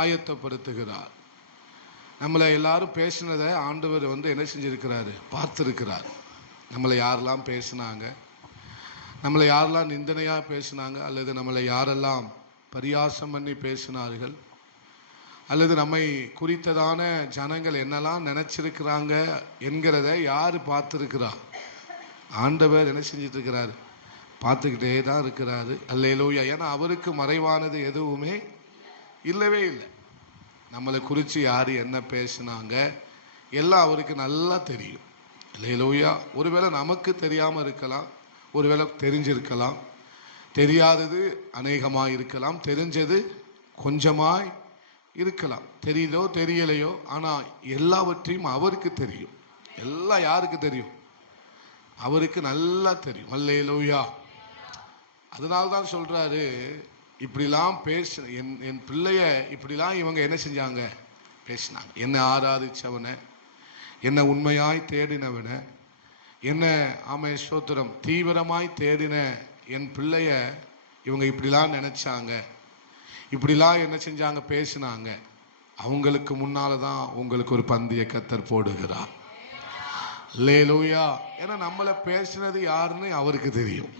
ஆயத்தப்படுத்துகிறார். நம்மளை எல்லாரும் பேசினதை ஆண்டவர் என்ன செஞ்சிருக்கிறாரு, பார்த்துருக்கிறார். நம்மளை யாரெல்லாம் பேசினாங்க, நம்மளை யாரெல்லாம் நிந்தனையாக பேசினாங்க, அல்லது நம்மளை யாரெல்லாம் பரியாசம் பண்ணி பேசினார்கள், அல்லது நம்மை குறித்ததான ஜனங்கள் என்னெல்லாம் நினச்சிருக்கிறாங்க என்கிறத யார் பார்த்துருக்கிறா? ஆண்டவர் என்ன செஞ்சிட்டு இருக்கிறாரு, பார்த்துக்கிட்டே தான் இருக்கிறாரு. அல்லேலூயா. ஏன்னா அவருக்கு மறைவானது எதுவுமே இல்லவே இல்லை. நம்மளை குறித்து யார் என்ன பேசினாங்க எல்லாம் அவருக்கு நல்லா தெரியும். அல்லேலூயா. ஒருவேளை நமக்கு தெரியாமல் இருக்கலாம், ஒருவேளை தெரிஞ்சிருக்கலாம், தெரியாதது அநேகமாக இருக்கலாம், தெரிஞ்சது கொஞ்சமாய் இருக்கலாம், தெரியுதோ தெரியலையோ, ஆனால் எல்லாவற்றையும் அவருக்கு தெரியும். எல்லாம் யாருக்கு தெரியும்? அவருக்கு நல்லா தெரியும். அல்லேலூயா. அதனால்தான் சொல்றாரு, இப்படிலாம் என் பிள்ளைய இப்படிலாம் இவங்க என்ன செஞ்சாங்க, பேசினாங்க. என்னை ஆராதிச்சவனை, என்னை உண்மையாய் தேடினவனை, என்ன ஆமை ஸ்தோத்திரம் தீவிரமாய் தேடின என் பிள்ளைய இவங்க இப்படிலாம் நினைச்சாங்க, இப்படிலாம் என்ன செஞ்சாங்க, பேசினாங்க. அவங்களுக்கு முன்னால தான் உங்களுக்கு ஒரு பந்திய கர்த்தர் போடுகிறார். அல்லேலூயா. ஏன்னா நம்மளை பேசினது யாருன்னு அவருக்கு தெரியும்.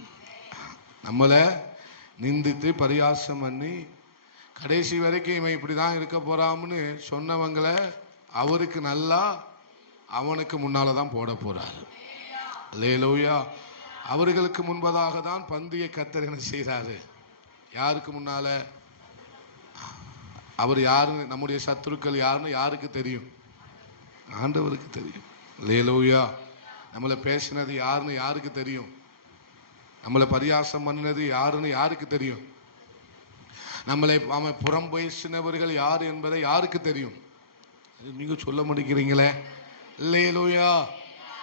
நம்மளை நிந்தித்து பரியாசம் பண்ணி கடைசி வரைக்கும் இவன் இப்படி தான் இருக்க போறான்னு சொன்னவங்களை அவருக்கு நல்லா அவனுக்கு முன்னால தான் போட போறாரு. அல்லேலூயா. அவர்களுக்கு முன்பதாக தான் பந்தியை கர்த்தர் என்ன செய்கிறாரு. யாருக்கு முன்னால? அவர் யாருன்னு, நம்முடைய சத்துருக்கள் யாருன்னு யாருக்கு தெரியும்? ஆண்டவருக்கு தெரியும். அல்லேலூயா. நம்மளை பேசினது யாருன்னு யாருக்கு தெரியும்? நம்மளை பரியாசம் பண்ணினது யாருன்னு யாருக்கு தெரியும்? நம்மளை அவன் புறம் பேசினவர்கள் யார் என்பதை யாருக்கு தெரியும்? நீங்க சொல்ல முடிக்கிறீங்களே. அல்லேலூயா.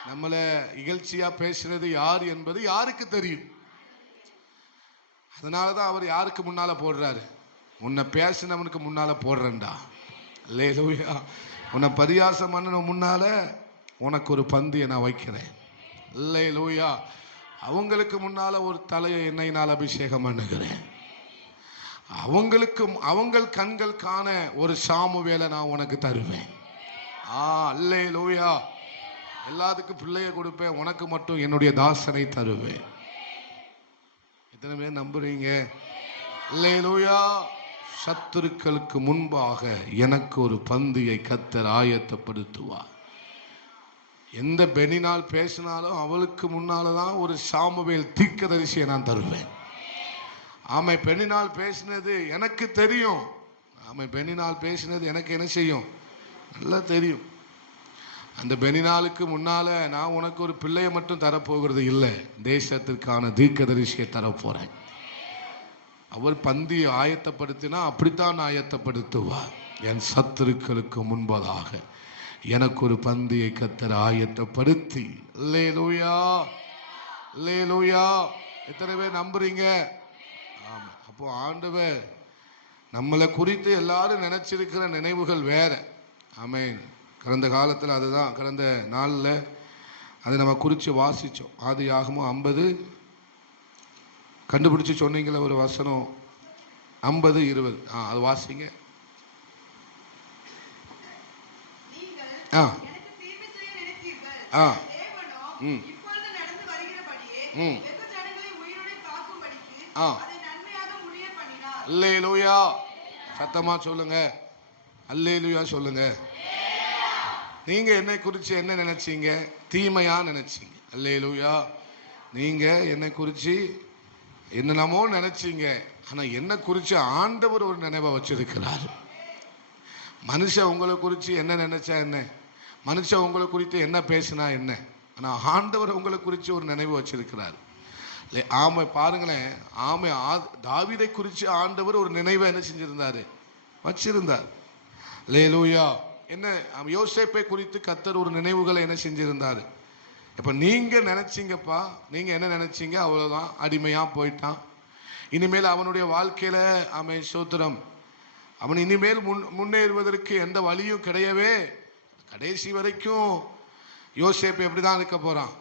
நம்மளை இகழ்ச்சியா பேசினது யார் என்பது யாருக்கு தெரியும்? அதனாலதான் அவர் யாருக்கு முன்னால போடுறாரு, உன்னை பேசினவனுக்கு முன்னால போடுறேன்டா. அல்லேலூயா. உன்னை பரியாசம் பண்ண முன்னால உனக்கு ஒரு பந்தியை நான் வைக்கிறேன். அல்லேலூயா. அவங்களுக்கு முன்னால ஒரு தலையை எண்ணெயினால் அபிஷேகம் பண்ணுகிறேன். அவங்கள் கண்கள் காண ஒரு சாமுவேலை நான் உனக்கு தருவேன். அல்லேலூயா. எல்லாத்துக்கும் பிள்ளைய கொடுப்பேன், உனக்கு மட்டும் என்னுடைய தாசனை தருவேன். எத்தனை பேர் நம்புறீங்க? அல்லேலூயா. சத்துருக்களுக்கு முன்பாக எனக்கு ஒரு பந்தியை கர்த்தர் ஆயத்தப்படுத்துவார். எந்த பெனினால் பேசினாலும் அவளுக்கு முன்னால்தான் ஒரு சாமுவேல் தீர்க்கதரிசியை நான் தருவேன். ஆமை பெனினால் பேசினது எனக்கு தெரியும். ஆமை பெனினால் பேசினது எனக்கு என்ன செய்யும், நல்லா தெரியும். அந்த பெனினாலுக்கு முன்னால நான் உனக்கு ஒரு பிள்ளையை மட்டும் தரப்போகிறது இல்லை, தேசத்திற்கான தீர்க்கதரிசியை தரப்போறேன். அவர் பந்தி ஆயத்தப்படுத்தினா அப்படித்தான் ஆயத்தப்படுத்துவார். என் சத்துருக்களுக்கு முன்பதாக எனக்கு ஒரு பந்தியை கர்த்தர் ஆயத்தப்படுத்தி. அல்லேலூயா. அல்லேலூயா. எத்தனை பேர் நம்புறீங்க? ஆமா. அப்போ ஆண்டவர் நம்மளை குறித்து எல்லாரும் நினைச்சிருக்கிற நினைவுகள் வேற. ஆமென். கடந்த காலத்தில் அதுதான், கடந்த நாளில் அதை நம்ம குறித்து வாசித்தோம். ஆதியாகமம் 50 கண்டுபிடிச்சு சொன்னீங்களே ஒரு வசனம், 50:20. அது வாசிங்க. அல்லேலூயா. சத்தமா சொல்லுங்க. அல்லேலூயா சொல்லுங்க. நீங்க என்னை குறித்து என்ன நினைச்சீங்க? தீமையா நினைச்சீங்க. அல்லேலூயா. நீங்க என்னை குறித்து என்னென்னமோ நினைச்சீங்க. ஆனா என்ன குறித்து ஆண்டவர் ஒரு நினைவை வச்சிருக்கிறார். மனுஷன் உங்களை குறித்து என்ன நினைச்சா என்ன, மனுஷன் உங்களை குறித்து என்ன பேசினா என்ன, ஆனா ஆண்டவர் உங்களை குறித்து ஒரு நினைவு வச்சிருக்கிறார். ஆமை பாருங்களேன். ஆமை தாவீதை குறித்து ஆண்டவர் ஒரு நினைவை என்ன செஞ்சிருந்தாரு, வச்சிருந்தார். அல்லேலூயா. என்ன யோசேப்பை குறித்து கர்த்தர் ஒரு நினைவுகளை என்ன செஞ்சிருந்தாரு. இப்ப நீங்க நினைச்சீங்கப்பா, நீங்க என்ன நினைச்சீங்க, அவ்வளவுதான், அடிமையா போயிட்டான். இனிமேல் அவனுடைய வாழ்க்கையில அவன் சோத்திரம், அவன் இனிமேல் முன்னேறுவதற்கு எந்த வழியும் கிடையவே. கடைசி வரைக்கும் யோசேப்பு எப்படிதான் இருக்க போறான்,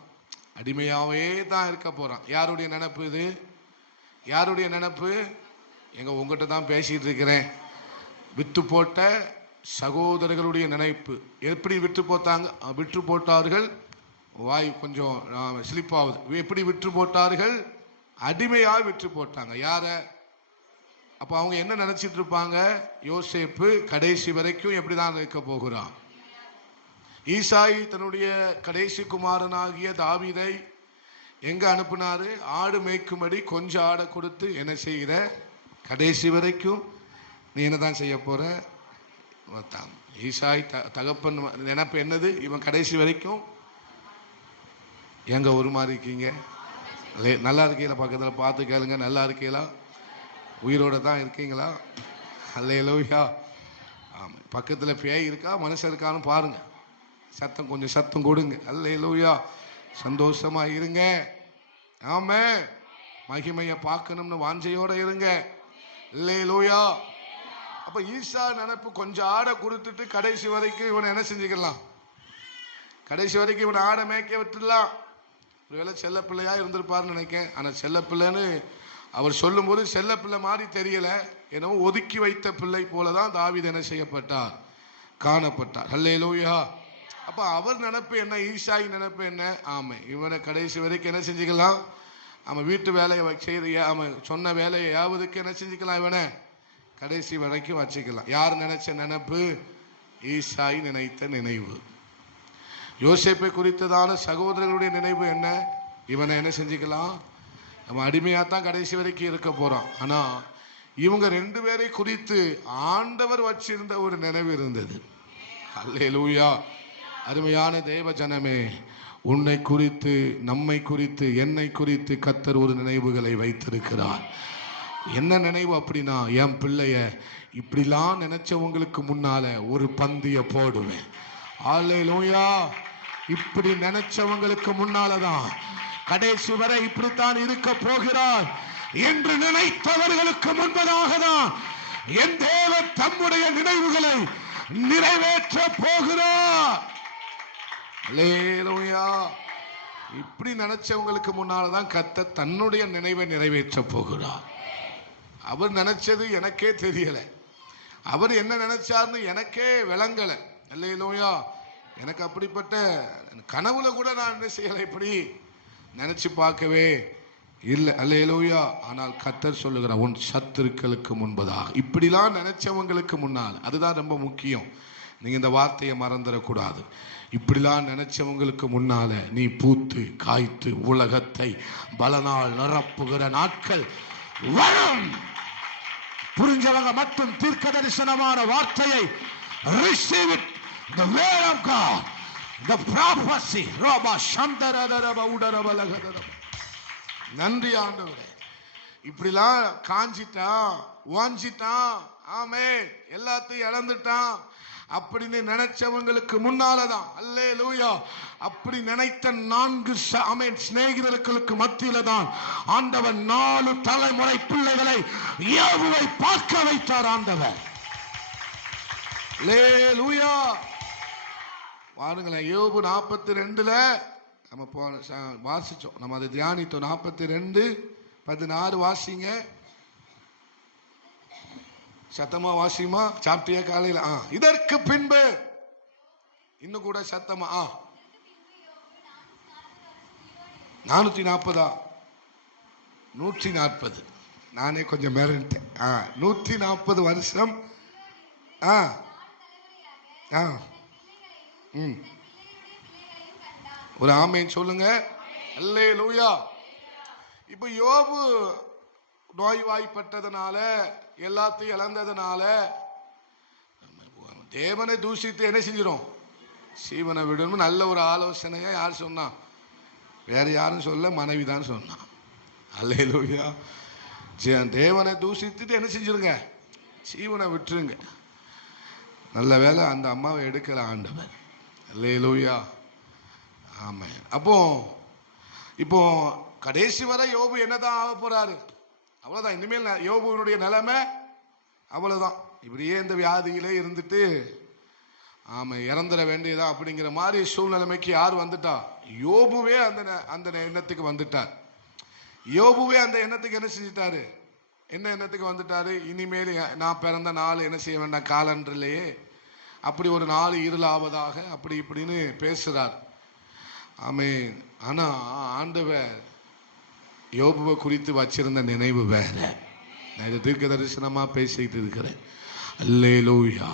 அடிமையாவே தான் இருக்க போறான். யாருடைய நினைப்பு இது? யாருடைய நினைப்பு? எங்க உங்ககிட்ட தான் பேசிட்டு இருக்கிறேன். வித்து போட்ட சகோதரர்களுடைய நினைப்பு. எப்படி விற்று போட்டார்கள்? வாய் கொஞ்சம் ஸ்லிப்பாகுது. எப்படி விற்று போட்டார்கள்? அடிமையாக விற்று போட்டாங்க. யார? அப்ப அவங்க என்ன நினைச்சிட்டு இருப்பாங்க? யோசேப்பு கடைசி வரைக்கும் எப்படிதான் இருக்க போகிறான். ஈசாய் தன்னுடைய கடைசி குமாரனாகிய தாவீதை எங்க அனுப்பினாரு? ஆடு மேய்க்கும்படி கொஞ்சம் ஆடை கொடுத்து என்ன செய்கிற? கடைசி வரைக்கும் நீ என்னதான் செய்ய போற? ஈசாய் தகப்பன் நினைப்பு என்னது? இவன் கடைசி வரைக்கும் எங்க ஒரு மாதிரி இருக்கீங்க? நல்லா இருக்கீங்களா? பக்கத்தில் பார்த்து கேளுங்க. நல்லா இருக்கீங்களா? உயிரோட தான் இருக்கீங்களா? அல்லேலூயா. ஆமாம். பக்கத்தில் பேய் இருக்கா மனுஷன் இருக்கான்னு பாருங்க. கொஞ்சம் சத்தம் கொடுங்க. அல்லேலூயா. சந்தோஷமா இருங்க. ஆமே. மகிமையை பார்க்கணும்னு வாஞ்சையோட இருங்க. அல்லேலூயா. அப்ப ஈசா நினைப்பு கொஞ்சம் ஆடை கொடுத்துட்டு கடைசி வரைக்கும் இவனை என்ன செஞ்சுக்கலாம்? கடைசி வரைக்கும் இவனை ஆடை மேய்க்க விட்டுடலாம். ஒருவேளை செல்ல பிள்ளையா இருந்திருப்பாருன்னு நினைக்கிறேன். ஆனா செல்ல பிள்ளைன்னு அவர் சொல்லும் போது செல்ல பிள்ளை மாதிரி தெரியல. ஏன்னா ஒதுக்கி வைத்த பிள்ளை போலதான் தாவீது என்ன செய்யப்பட்டார்? காணப்பட்டார். அல்லேலூயா. அப்ப அவர் நினைப்பு என்ன? ஈசாய் நினைப்பு என்ன? ஆமை இவனை கடைசி வரைக்கும் என்ன செஞ்சுக்கலாம்? அவன் வீட்டு வேலையை செய்ய அவன் சொன்ன வேலையை யாவதுக்கு என்ன செஞ்சுக்கலாம்? இவனை கடைசி வரைக்கும் வச்சுக்கலாம். யார் நினைச்ச நினைப்பு? ஈசாய் நினைத்த நினைவு. யோசேப்பை குறித்ததான சகோதரர்களுடைய நினைவு என்ன? இவனை என்ன செஞ்சுக்கலாம்? நம்ம அடிமையாத்தான் கடைசி வரைக்கும் இருக்க போறோம். ஆனா இவங்க ரெண்டு பேரை குறித்து ஆண்டவர் வச்சிருந்த ஒரு நினைவு இருந்தது. அல்லேலூயா. அருமையான தேவ ஜனமே, உன்னை குறித்து, நம்மை குறித்து, என்னை குறித்து கர்த்தர் ஒரு நினைவுகளை வைத்திருக்கிறார். என்ன நினைவு அப்படின்னா, என் பிள்ளைய இப்படிலாம் நினைச்சவங்களுக்கு முன்னால ஒரு பந்திய போடுவேன். அல்லேலூயா. இப்படி நினைச்சவங்களுக்கு முன்னாலதான் கடைசி வரை இப்படித்தான் இருக்க போகிறார் என்று நினைத்தவர்களுக்கு முன்பதாக தான் என் தேவன் தம்முடைய நினைவுகளை நிறைவேற்ற போகிறார். அல்லேலூயா. இப்படி நினைச்சவங்களுக்கு முன்னாலதான் கர்த்தர் தன்னுடைய நினைவை நிறைவேற்ற போகிறார். அவர் நினைச்சது எனக்கே தெரியல. அவர் என்ன நினைச்சார்னு எனக்கே விளங்கல. அல்லேலூயா. எனக்கு அப்படிப்பட்ட கனவுல கூட நான் என்ன செய்யலை, இப்படி நினைச்சு பார்க்கவே இல்லை. அல்லேலூயா. ஆனால் கர்த்தர் சொல்லுகிறார், உன் சத்துருக்களுக்கு முன்பதாக. இப்படிலாம் நினைச்சவங்களுக்கு முன்னால். அதுதான் ரொம்ப முக்கியம். நீங்க இந்த வார்த்தையை மறந்துடக்கூடாது. இப்படிலாம் நினைச்சவங்களுக்கு முன்னால நீ பூத்து காய்த்து உலகத்தை பலனால் நிரப்புகிற நாட்கள் வரும். புரிஞ்சவங்க மட்டும் தீர்க்க தரிசனமான வார்த்தையை receive it, the word of God, the prophecy. நன்றி ஆண்டவரே. இப்படிலாம் காஞ்சிட்டான், வாஞ்சிட்டான், ஆமே எல்லாத்தையும் இழந்துட்டான் அப்படின்னு நினைச்சவங்களுக்கு முன்னாலதான். அல்லேலூயா. அப்படி நினைத்த 4 சிநேகிதர்களுக்கு மத்தியில தான் ஆண்டவர் 4 தலைமுறை பிள்ளைகளை யோபுவை பார்க்க வைத்தார் ஆண்டவர். அல்லேலூயா. பாருங்களேன், யோபு 42ல நம்ம வாசிச்சோம், நம்ம அதை தியானித்தோம். 42:16 வாசிங்க. சத்தமா வாசிமா. சாப்பிட்டியா காலையில? இதற்கு பின்பு இன்னும் கூட சத்தமா 440 140. நானே கொஞ்சம் மிரண்டேன். 140 வருஷம். ஒரு ஆமேன் சொல்லுங்க. அல்லேலூயா. இப்ப யோபு நோய்வாய்ப்பட்டதுனால, எல்லாத்தையும் இழந்ததுனால தேவனை தூஷித்து என்ன செஞ்சிடும்? சீவனை விடணும். நல்ல ஒரு ஆலோசனையா யார் சொன்னா? வேற யாரும் சொல்ல, மனைவிதான் சொன்னான். அல்லேலூயா. தேவனை தூஷித்துட்டு என்ன செஞ்சிருங்க? சீவனை விட்டுருங்க. நல்ல வேலை அந்த அம்மாவை எடுக்கல ஆண்டவர். அல்லேலூயா. ஆமே. இப்போ கடைசி வரை யோபு என்னதான் ஆக போறாரு? அவ்வளவுதான். இனிமேல் யோபுவினுடைய நிலைமை அவ்வளவுதான். இப்படியே இந்த வியாதியிலே இருந்துட்டு இறந்துட வேண்டியதா அப்படிங்கிற மாதிரி சூழ்நிலைமைக்கு யார் வந்துட்டா? யோபுவே அந்த எண்ணத்துக்கு வந்துட்டார். யோபுவே அந்த எண்ணத்துக்கு என்ன செஞ்சிட்டாரு? என்னத்துக்கு வந்துட்டாரு? இனிமேல் நான் பிறந்த நாள் என்ன செய்ய வேண்டாம், காலண்டர்லேயே அப்படி ஒரு நாள் இருளாவதாக அப்படி இப்படின்னு பேசுறார். ஆமென். ஆனா ஆண்டவர் யோபுவை குறித்து வச்சிருந்த நினைவு வேற. நான் இதை தீர்க்க தரிசனமா பேசிட்டு இருக்கிறேன். அல்லேலூயா.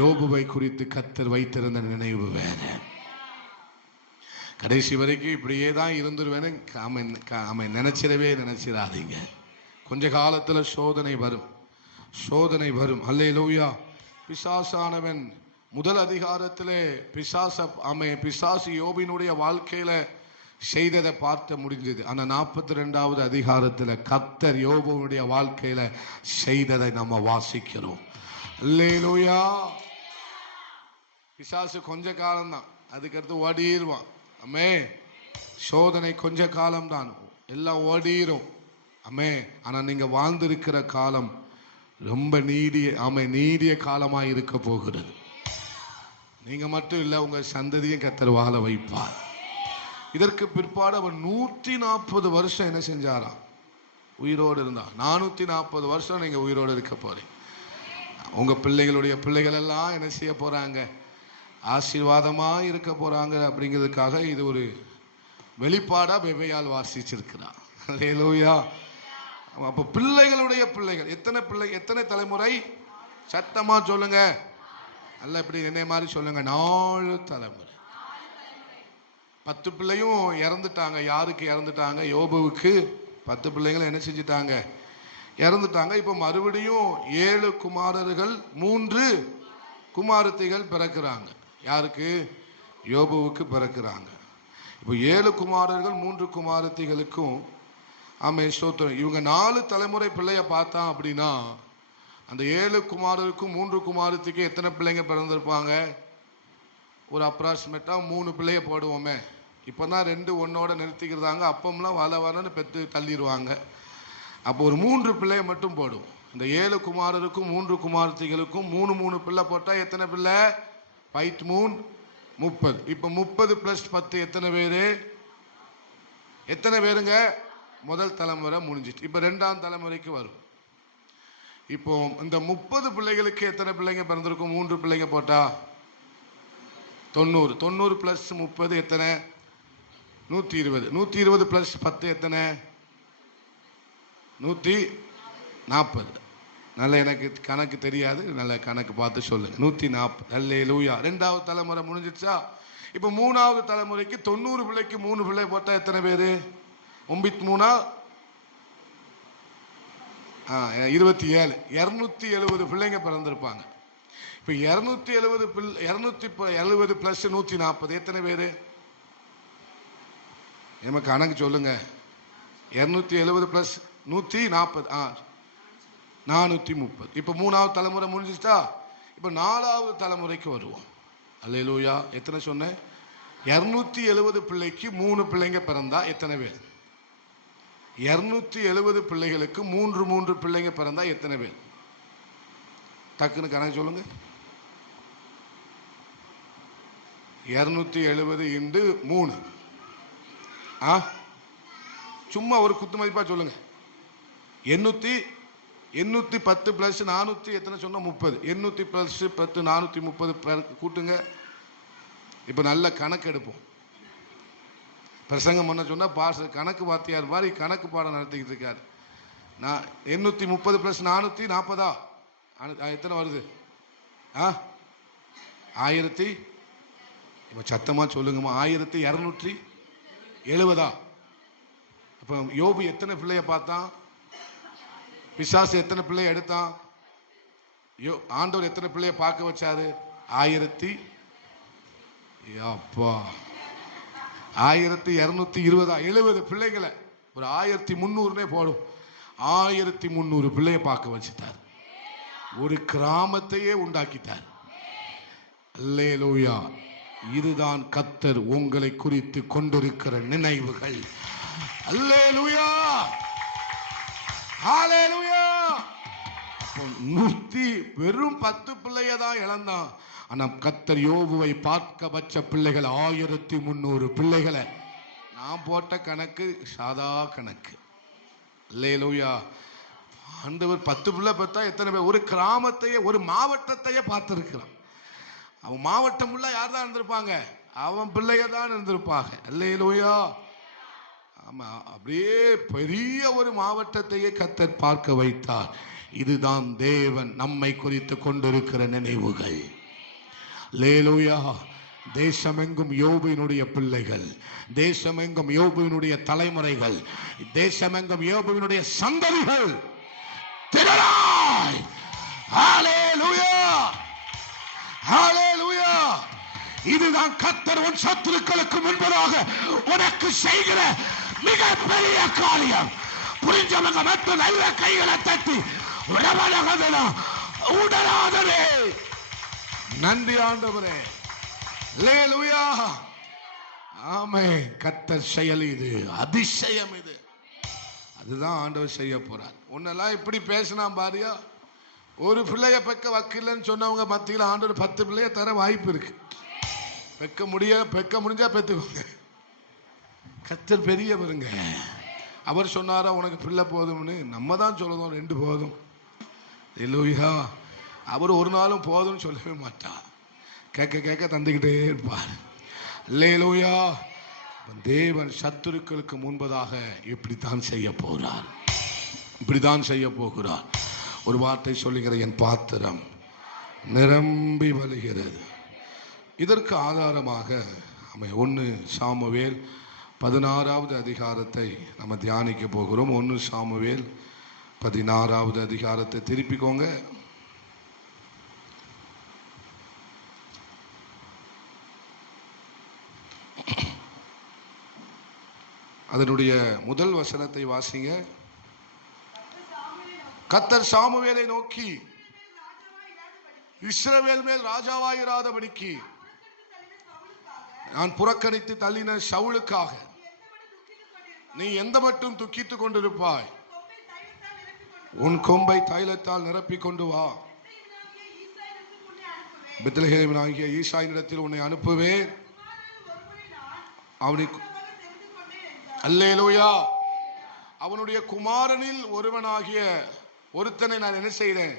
யோபுவை குறித்து கர்த்தர் வைத்திருந்த நினைவு வேற. கடைசி வரைக்கும் இப்படியே தான் இருந்துருவேன்னு நினைச்சிடாதீங்க. கொஞ்ச காலத்துல சோதனை வரும், சோதனை வரும். அல்லேலூயா. பிசாசானவன் முதல் அதிகாரத்திலே பிசாசு யோபினுடைய வாழ்க்கையில செய்ததை பார்த்த முடிஞ்சது. ஆனா 42வது அதிகாரத்துல கர்த்தர் யோபுடைய வாழ்க்கையில செய்ததை நம்ம வாசிக்கிறோம். அல்லேலூயா. பிசாசு கொஞ்ச காலம்தான், அதுக்கடுத்து ஓடிடுவான். அம்மே, சோதனை கொஞ்ச காலம்தான், எல்லாம் ஓடிரும். அம்மே, ஆனா நீங்க வாழ்ந்திருக்கிற காலம் ரொம்ப நீடிய காலமா இருக்க போகிறது. நீங்க மட்டும் இல்ல, உங்க சந்ததியும் கர்த்தர் வாழ வைப்பார். இதற்கு பிற்பாடு அவர் 140 வருஷம் என்ன செஞ்சாராம்? உயிரோடு இருந்தா. 440 வருஷம் நீங்க உயிரோடு இருக்க போறீங்க. உங்க பிள்ளைகளுடைய பிள்ளைகள் எல்லாம் என்ன செய்ய போறாங்க? ஆசீர்வாதமா இருக்க போறாங்க. அப்படிங்கிறதுக்காக இது ஒரு வெளிப்பாடா பெபையால் வாசிச்சிருக்கிறார். அல்லேலூயா. அப்ப பிள்ளைகளுடைய பிள்ளைகள் எத்தனை தலைமுறை? சத்தமா சொல்லுங்க. அல்ல இப்படி என்னை மாதிரி சொல்லுங்க. 4 தலைமுறை. 10 பிள்ளையும் இறந்துட்டாங்க. யாருக்கு இறந்துட்டாங்க? யோபுவுக்கு 10 பிள்ளைகள் என்ன செஞ்சிட்டாங்க? இறந்துட்டாங்க. இப்ப மறுபடியும் 7 குமாரர்கள் 3 குமாரத்திகள் பிறக்கிறாங்க. யாருக்கு? யோபுவுக்கு பிறக்கிறாங்க. இப்போ 7 குமாரர்கள் 3 குமாரத்திகளுக்கும் ஸ்தோத்திரம். இவங்க 4 தலைமுறை பிள்ளைய பார்த்தான் அப்படின்னா அந்த 7 குமாரருக்கும் 3 குமாரத்துக்கு எத்தனை பிள்ளைங்க பிறந்திருப்பாங்க? ஒரு அப்ராக்சிமேட்டா 3 பிள்ளைய போடுவோமே. இப்போதான் 2 ஒன்னோட நிறுத்திக்கிறாங்க. அப்பம்லாம் வளன்னு பெற்று தள்ளிடுவாங்க. அப்போ ஒரு 3 பிள்ளைய மட்டும் போடுவோம். இந்த 7 குமாரருக்கும் 3 குமாரத்திகளுக்கும் 3 பிள்ளை போட்டா எத்தனை பிள்ளை? 5 3 30. இப்போ 30 + 10 எத்தனை பேரு? எத்தனை பேருங்க? முதல் தலைமுறை முடிஞ்சிட்டு. இப்போ 2ஆம் தலைமுறைக்கு வரும். இப்போ இந்த 30 பிள்ளைகளுக்கு எத்தனை பிள்ளைங்க பிறந்திருக்கும்? 3 பிள்ளைங்க போட்டா 90. 90 + 30 எத்தனை? 120. 120 + 10 எத்தனை? 140. நல்ல எனக்கு கணக்கு தெரியாது, நல்ல கணக்கு பார்த்து சொல்லுங்க. 140. அல்லேலூயா. 2ஆவது தலைமுறை முடிஞ்சிச்சா? இப்போ 3ஆவது தலைமுறைக்கு 90 பிள்ளைக்கு 3 பிள்ளை போட்டா எத்தனை பேரு? 9 3 27. 270 பிள்ளைங்க பிறந்திருப்பாங்க. இப்போ 270 + 140 எத்தனை பேரு? நம்ம கணக்கு சொல்லுங்க. 270 + 140 430. இப்போ 3ஆவது தலைமுறை முடிஞ்சிச்சா? இப்போ 4ஆவது தலைமுறைக்கு வருவோம். அல்லேலூயா. எத்தனை சொன்னேன்? 270 பிள்ளைக்கு 3 பிள்ளைங்க பிறந்தா எத்தனை பேர்? 270 பிள்ளைகளுக்கு 3 பிள்ளைங்க பிறந்தா எத்தனை பேர்? டக்குன்னு கணக்கு சொல்லுங்க. 270 × 3. சும்மா ஒரு குத்து மதிப்பா சொல்லுங்க. 810 + 400 எத்தனை சொன்னா? 30. 800 + 10 430 கூட்டுங்க. இப்ப நல்ல கணக்கு எடுப்போம். பிரசங்கம் பண்ண சொன்னா கணக்கு வாத்தியார் மாதிரி கணக்கு பாடம் நடத்திக்கிட்டு இருக்காரு. நான் 830 + 440 எத்தனை வருது? 1000. இப்ப சத்தமா சொல்லுங்கம்மா. 1270. அப்ப யோபு எத்தனை பிள்ளைய பார்த்தான்? பிசாசு எத்தனை பிள்ளைய எடுத்தான்? ஆண்டவர் எத்தனை பிள்ளைய பார்க்க வச்சாரு? 1220. 70 பிள்ளைகளை ஒரு 1300 போடும். 1300 பிள்ளைய பார்க்க வச்சுட்டார். ஒரு கிராமத்தையே உண்டாக்கிட்டார். அல்லேலூயா. இதுதான் கர்த்தர் உங்களை குறித்து கொண்டிருக்கிற நினைவுகள். அல்லேலூயா. ஹalleluya. அப்போ வெறும் 10 பிள்ளைய தான் இழந்தான். ஆனா கர்த்தர் யோபுவை பார்க்க வச்ச பிள்ளைகள் 1300 பிள்ளைகளை. நான் போட்ட கணக்கு சாதா கணக்கு. அல்லேலூயா. ஆண்டவர் 10 பிள்ளை பெற்றா எத்தனை பேர்? ஒரு கிராமத்தையே, ஒரு மாவட்டத்தையே பார்த்திருக்கிறான். அவன் மாவட்டம் உள்ள யார் தான் இருந்திருப்பாங்க? அவன் பிள்ளைய தான் இருந்திருப்பாங்க. அல்லேலூயா. ஆமா, அப்படியே பெரிய ஒரு மாவட்டத்தையே கர்த்தர் பார்க்க வைத்தார். இதுதான் தேவன் நம்மை குறித்து கொண்டிருக்கிற நினைவுகள். அல்லேலூயா. தேசமெங்கும் யோபுவினுடைய பிள்ளைகள், தேசமெங்கும் யோபுவினுடைய தலைமுறைகள், தேசமெங்கும் யோபுவினுடைய சந்ததிகள் திரளாய். ஹல்லேலூயா, ஹல்லேலூயா. இதுதான் கர்த்தர் உன் சத்துருக்களுக்கு முன்பதாக உனக்கு செய்கிற மிகப்பெரிய காரியம். புரிஞ்சவங்க மட்டும் நல்ல கைகளை தட்டி உடனாதரே. நன்றி ஆண்டவரே. அல்லேலூயா. ஆமென். கர்த்தர் செயல் இது, அதிசயம் இது. அதுதான் ஆண்டவர் செய்ய போறார். உன்னெல்லாம் இப்படி பேசினா பாரியா, ஒரு பிள்ளைய பெக்க வக்கில்லன்னு சொன்னவங்க மத்தியில் ஆண்டவர் 10 பிள்ளைய தர வாய்ப்பு இருக்கு. பெக்க முடிஞ்சா பெத்துக்கோங்க. கர்த்தர் பெரியவருங்க. அவர் சொன்னாரா உனக்கு பிள்ளை போதும்னு? நம்ம தான் சொல்லுவோம் 2 போதும். அல்லேலூயா. அவர் ஒரு நாளும் போதும்னு சொல்லவே மாட்டார். கேட்க கேட்க தந்துக்கிட்டே இருப்பார். அல்லேலூயா. தேவன் சத்துருக்களுக்கு முன்பதாக இப்படித்தான் செய்ய போகிறார், இப்படித்தான் செய்ய போகிறார். ஒரு வார்த்தை சொல்லுகிற, என் பாத்திரம் நிரம்பி வழிகிறது. இதற்கு ஆதாரமாக 1 சாமுவேல் 16வது அதிகாரத்தை நம்ம தியானிக்க போகிறோம். 1 சாமுவேல் 16வது அதிகாரத்தை திருப்பிக்கோங்க. அதனுடைய முதல் வசனத்தை வாசிங்க. கர்த்தர் சாமுவேலை நோக்கி, இஸ்ரவேல் மேல் ராஜாவாயிராதபடிக்கு நான் புறக்கணித்து தள்ளின சவுலுக்காக நீ எந்த மட்டும் துக்கித்துக் கொண்டிருப்பாய்? உன் கொம்பை தைலத்தால் நிரப்பிக் கொண்டு வா. பெத்லெகேமினாகிய ஈசாயினிடத்தில் உன்னை அனுப்புவேன். அவனுக்கு அல்லேலூயா. அவனுடைய குமாரனில் ஒருவனாகிய ஒருத்தனை நான் என்ன செய்தேன்?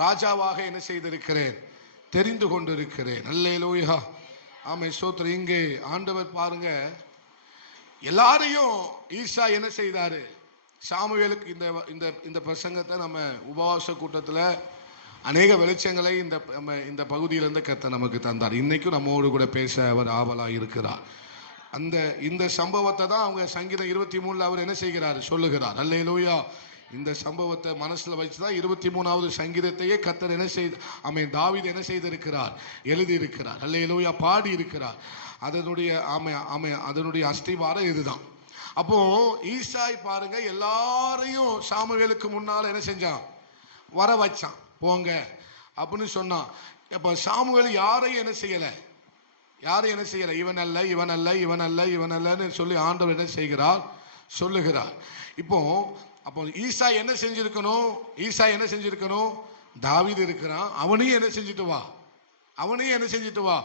ராஜாவாக என்ன செய்திருக்கிறேன்? தெரிந்து கொண்டிருக்கிறேன். அல்லேலூயா. ஆமென். ஸ்தோத்திரம். இங்கே ஆண்டவர் பாருங்க, எல்லாரையும் ஈசா என்ன செய்தாரு? சாமுவேலுக்கு இந்த பிரசங்கத்தை நம்ம உபவாச கூட்டத்தில் அநேக வெளிச்சங்களை இந்த பகுதியிலிருந்து கர்த்தர் நமக்கு தந்தார். இன்னைக்கும் நம்மோடு கூட பேச அவர் ஆவலாக இருக்கிறார். இந்த சம்பவத்தை தான் அவங்க சங்கீதம் 23 அவர் என்ன செய்கிறார்? சொல்லுகிறார். அல்லேலூயா. இந்த சம்பவத்தை மனசுல வச்சுதான் 23வது சங்கீதத்தையே கர்த்தர் என்ன செய்து தாவீது என்ன செய்திருக்கிறார்? எழுதியிருக்கிறார். அல்லேலூயா. பாடி இருக்கிறார். அதனுடைய அஸ்திவாரம் இதுதான். அப்போ ஈசாய் பாருங்க, எல்லாரையும் சாமுவேலுக்கு முன்னால என்ன செஞ்சான்? வர வச்சான். போங்க அப்படின்னு சொன்னான். அப்ப சாமுவேல் யாரையும் என்ன செய்யல? யாரும் என்ன செய்யல? இவன் அல்ல, இவன் அல்ல, இவன் அல்ல, இவன் அல்லன்னு சொல்லி ஆண்டவர் என்ன செய்கிறார்? சொல்லுகிறார். அப்போ ஈசா என்ன செஞ்சிருக்கணும்? ஈசா என்ன செஞ்சிருக்கணும்? தாவீது இருக்கிறான், அவனையும் என்ன செஞ்சுட்டு வா, அவனையும் என்ன செஞ்சுட்டு வா,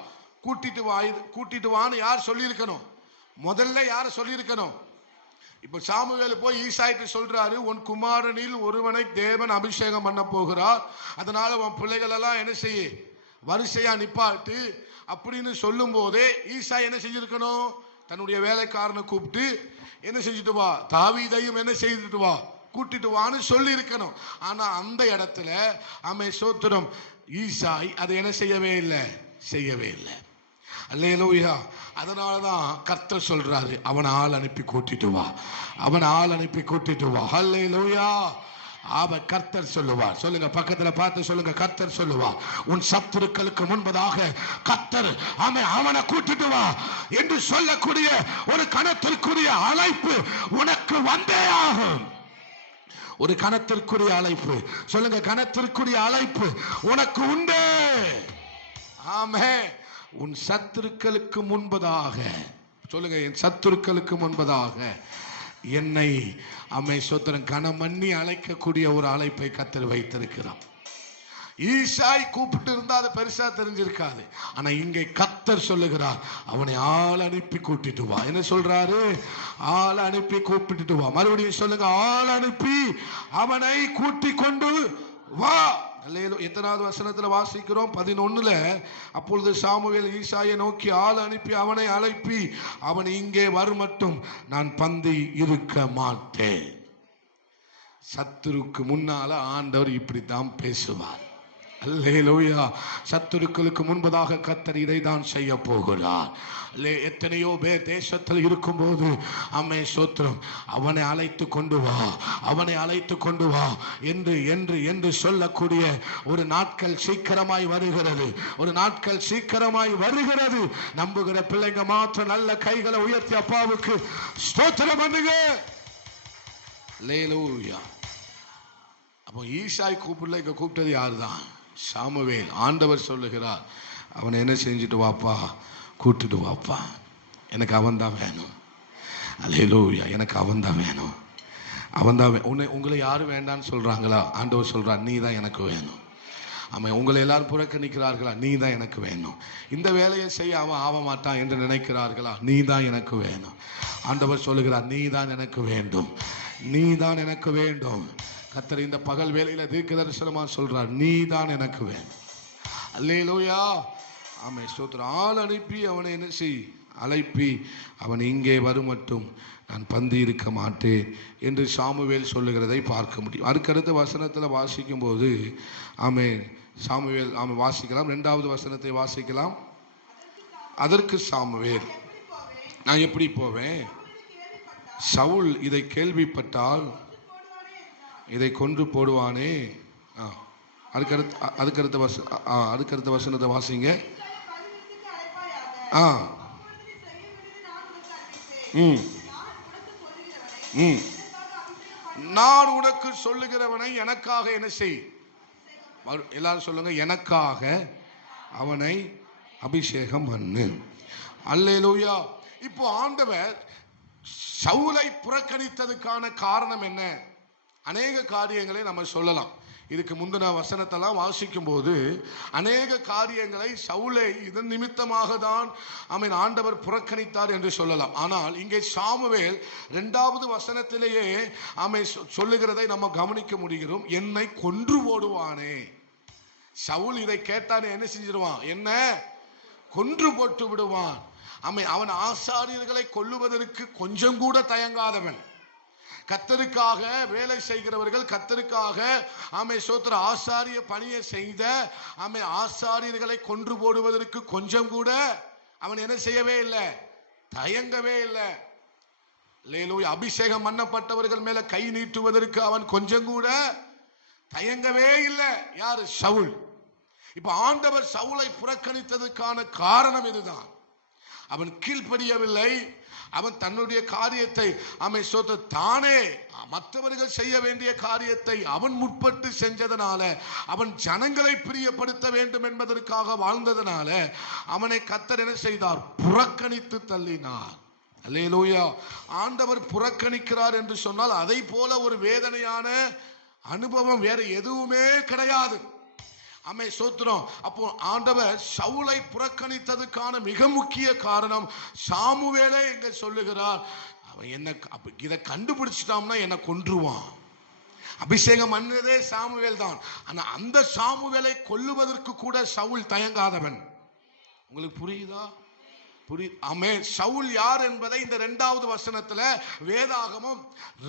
கூட்டிட்டு வான்னு யார் சொல்லியிருக்கணும்? முதல்ல யார சொல்லியிருக்கணும்? இப்ப சாமுவேல் போய் ஈசாயிட்டு சொல்றாரு, உன் குமாரனில் ஒருவனை தேவன் அபிஷேகம் பண்ண போகிறார், அதனால உன் பிள்ளைகள் எல்லாம் என்ன செய்ய, வரிசையா நிப்பாட்டு அப்படின்னு சொல்லும் போதே ஈசா என்ன செஞ்சிருக்கணும்? தன்னுடைய வேலைக்காரனை கூப்பிட்டு என்ன செஞ்சுட்டு வா, தாவீதையும் என்ன செய்துட்டு வா, கூட்டிட்டு வான்னு சொல்லி இருக்கணும். ஆனா அந்த இடத்துல ஸ்தோத்திரம், ஈசாய் அதை என்ன செய்யவே இல்லை, செய்யவே இல்லை. அல்லேலூயா. அதனாலதான் கர்த்தர் சொல்றாரு, அவன் ஆள் அனுப்பி கூட்டிட்டு வா, அவன் ஆள் அனுப்பி கூட்டிட்டு வா. அல்லேலூயா. கர்த்தர் சொல்லுவார். சொல்லுங்க, பக்கத்துல பார்த்து சொல்லுங்க, கர்த்தர் சொல்லுவார். உன் சத்துருக்களுக்கு முன்பதாக கர்த்தர் அவனை கூட்டிட்டு வா என்று சொல்லக்கூடிய ஒரு கணத்திற்குரிய அழைப்பு உனக்கு வந்தே ஆகும். ஒரு கணத்திற்குரிய அழைப்பு. சொல்லுங்க, கணத்திற்குரிய அழைப்பு உனக்கு உண்டு. ஆமென். உன் சத்துருக்களுக்கு முன்பதாக, சொல்லுங்க, என் சத்துருக்களுக்கு முன்பதாக என்னை ஸ்தோத்திரம் கனமண்ணி அழைக்கக்கூடிய ஒரு அழைப்பை கர்த்தர் வைத்திருக்கிறார். ஈசாய் கூப்பிட்டு இருந்தா அது பெருசா தெரிஞ்சிருக்காது. ஆனா இங்கே கர்த்தர் சொல்லுகிறார், அவனை ஆள் அனுப்பி கூட்டிட்டு வா. என்ன சொல்றாரு? ஆள் அனுப்பி கூப்பிட்டு வா. மறுபடியும் சொல்லுங்க, ஆள் அனுப்பி அவனை கூட்டி கொண்டு வா. எத்தனாவது வசனத்துல வாசிக்கிறோம்? 11ல. அப்பொழுது சாமுவேல் ஈசாயை நோக்கி, ஆள் அனுப்பி அவனை அழைப்பி அவன் இங்கே வருமட்டும் நான் பந்தி இருக்க மாட்டேன். சத்துருக்கு முன்னால ஆண்டவர் இப்படித்தான் பேசுவார். அல்லேலூயா. சத்துருக்களுக்கு முன்பதாக கர்த்தர் இதை தான் செய்ய போகிறார். எத்தனையோ பேர் தேசத்தில் இருக்கும்போது அம்மே சோத்திரம், அவனை அழைத்து கொண்டு வா, அவனை அழைத்து கொண்டு வா என்று என்று என்று சொல்லக்கூடிய ஒரு நாட்கள் சீக்கிரமாய் வருகிறது. ஒரு நாட்கள் சீக்கிரமாய் வருகிறது. நம்புகிற பிள்ளைங்க மாத்திரம் நல்ல கைகளை உயர்த்தி அப்பாவுக்கு ஸ்தோத்திரம் பண்ணுங்க. அல்லேலூயா. அப்போ ஈசாய் கூப்பிடல, இங்க கூப்பிட்டது யாருதான்? சாமுவேல். ஆண்டவர் சொல்லுகிறார், அவனை என்ன செஞ்சுட்டு வாப்பா, கூட்டிட்டு வாப்பா, எனக்கு அவன் தான் வேணும். அல்லேலூயா. எனக்கு அவன் தான் வேணும், அவன் தான். உங்களை யாரும் வேண்டான்னு சொல்றாங்களா? ஆண்டவர் சொல்றார், நீ தான் எனக்கு வேணும். அவன் உங்களை எல்லாரும் புறக்கணிக்கிறார்களா? நீ தான் எனக்கு வேணும். இந்த வேலையை செய்ய அவன் ஆக மாட்டான் என்று நினைக்கிறார்களா? நீ தான் எனக்கு வேணும். ஆண்டவர் சொல்லுகிறார், நீ தான் எனக்கு வேண்டும், நீ தான் எனக்கு வேண்டும். கர்த்தர் இந்த பகல் வேளையில தீர்க்க தரிசனமா சொல்றார், நீ தான் எனக்கு வேணும். அல்லேலூயா. ஆமென். ஸ்தோத்திரம். ஆள் அனுப்பி அவனை என்ன செய், அழைப்பி அவன் இங்கே வருமட்டும் நான் பந்தி இருக்க மாட்டேன் என்று சாமுவேல் சொல்லுகிறதை பார்க்க முடியும். அதுக்கடுத்த வசனத்தில் வாசிக்கும் போது ஆமென், சாமுவேல் வாசிக்கலாம். 2வது வசனத்தை வாசிக்கலாம். அதற்கு சாமுவேல், நான் எப்படி போவேன்? சவுல் இதை கேள்விப்பட்டால் இதை கொன்று போடுவானே. அதுக்கடுத்த வசனத்தை வாசிங்க. நான் உனக்கு சொல்லுகிறவனை எனக்காக என்ன செய். எல்லாரும் சொல்லுங்க, எனக்காக அவனை அபிஷேகம் பண்ணு. அல்லேலூயா. இப்போ ஆண்டவர் சவுலை புறக்கணித்ததுக்கான காரணம் என்ன? அநேக காரியங்களை நம்ம சொல்லலாம். இதுக்கு முந்தின வசனத்தெல்லாம் வாசிக்கும் போது அநேக காரியங்களை சவுலை இதன் நிமித்தமாக தான் ஆண்டவர் புறக்கணித்தார் என்று சொல்லலாம். ஆனால் இங்கே சாமுவேல் 2வது வசனத்திலேயே சொல்லுகிறதை நம்ம கவனிக்க முடிகிறோம். என்னை கொன்று போடுவானே. சவுல் இதை கேட்டானே என்ன செஞ்சிருவான்? என்ன கொன்று போட்டு விடுவான். அவன் ஆசாரியர்களை கொல்லுவதற்கு கொஞ்சம் கூட தயங்காதவன். கர்த்தருக்காக வேலை செய்கிறவர்கள், கர்த்தருக்காக சோத்திர ஆசாரிய பணியை செய்த ஆசாரியர்களை கொன்று போடுவதற்கு கொஞ்சம் கூட அவன் என்ன செய்யவே இல்லை, தயங்கவே இல்லை. அபிஷேகம் பண்ணப்பட்டவர்கள் மேல கை நீட்டுவதற்கு அவன் கொஞ்சம் கூட தயங்கவே இல்லை. யாரு? சவுல். இப்ப ஆண்டவர் சவுலை புறக்கணித்ததுக்கான காரணம் இதுதான். அவன் கீழ்ப்படியவில்லை. அவன் தன்னுடைய காரியத்தை தானே மற்றவர்கள் செய்ய வேண்டிய காரியத்தை அவன் முற்பட்டு செஞ்சதனால, அவன் ஜனங்களை பிரியப்படுத்த வேண்டும் என்பதற்காக வாழ்ந்ததனால அவனை கர்த்தர் என்ன செய்தார்? புறக்கணித்து தள்ளினார். அல்லேலூயா. ஆண்டவர் புறக்கணிக்கிறார் என்று சொன்னால் அதை போல ஒரு வேதனையான அனுபவம் வேற எதுவுமே கிடையாது. சோத்திரம். அப்போ ஆண்டவர் சவுலை புறக்கணித்ததுக்கான மிக முக்கிய காரணம் சாமுவேலே எங்க சொல்லுகிறார், அவன் என்ன இதை கண்டுபிடிச்சிட்டான்னா என்ன கொன்றுவான். அபிஷேகம் பண்ணதே சாமுவேல் தான். ஆனா அந்த சாமுவேலை கொல்லுவதற்கு கூட சவுல் தயங்காதவன். உங்களுக்கு புரியுதா? சவுல் யார் என்பதை இந்த 2வது வசனத்துல வேதாகமம்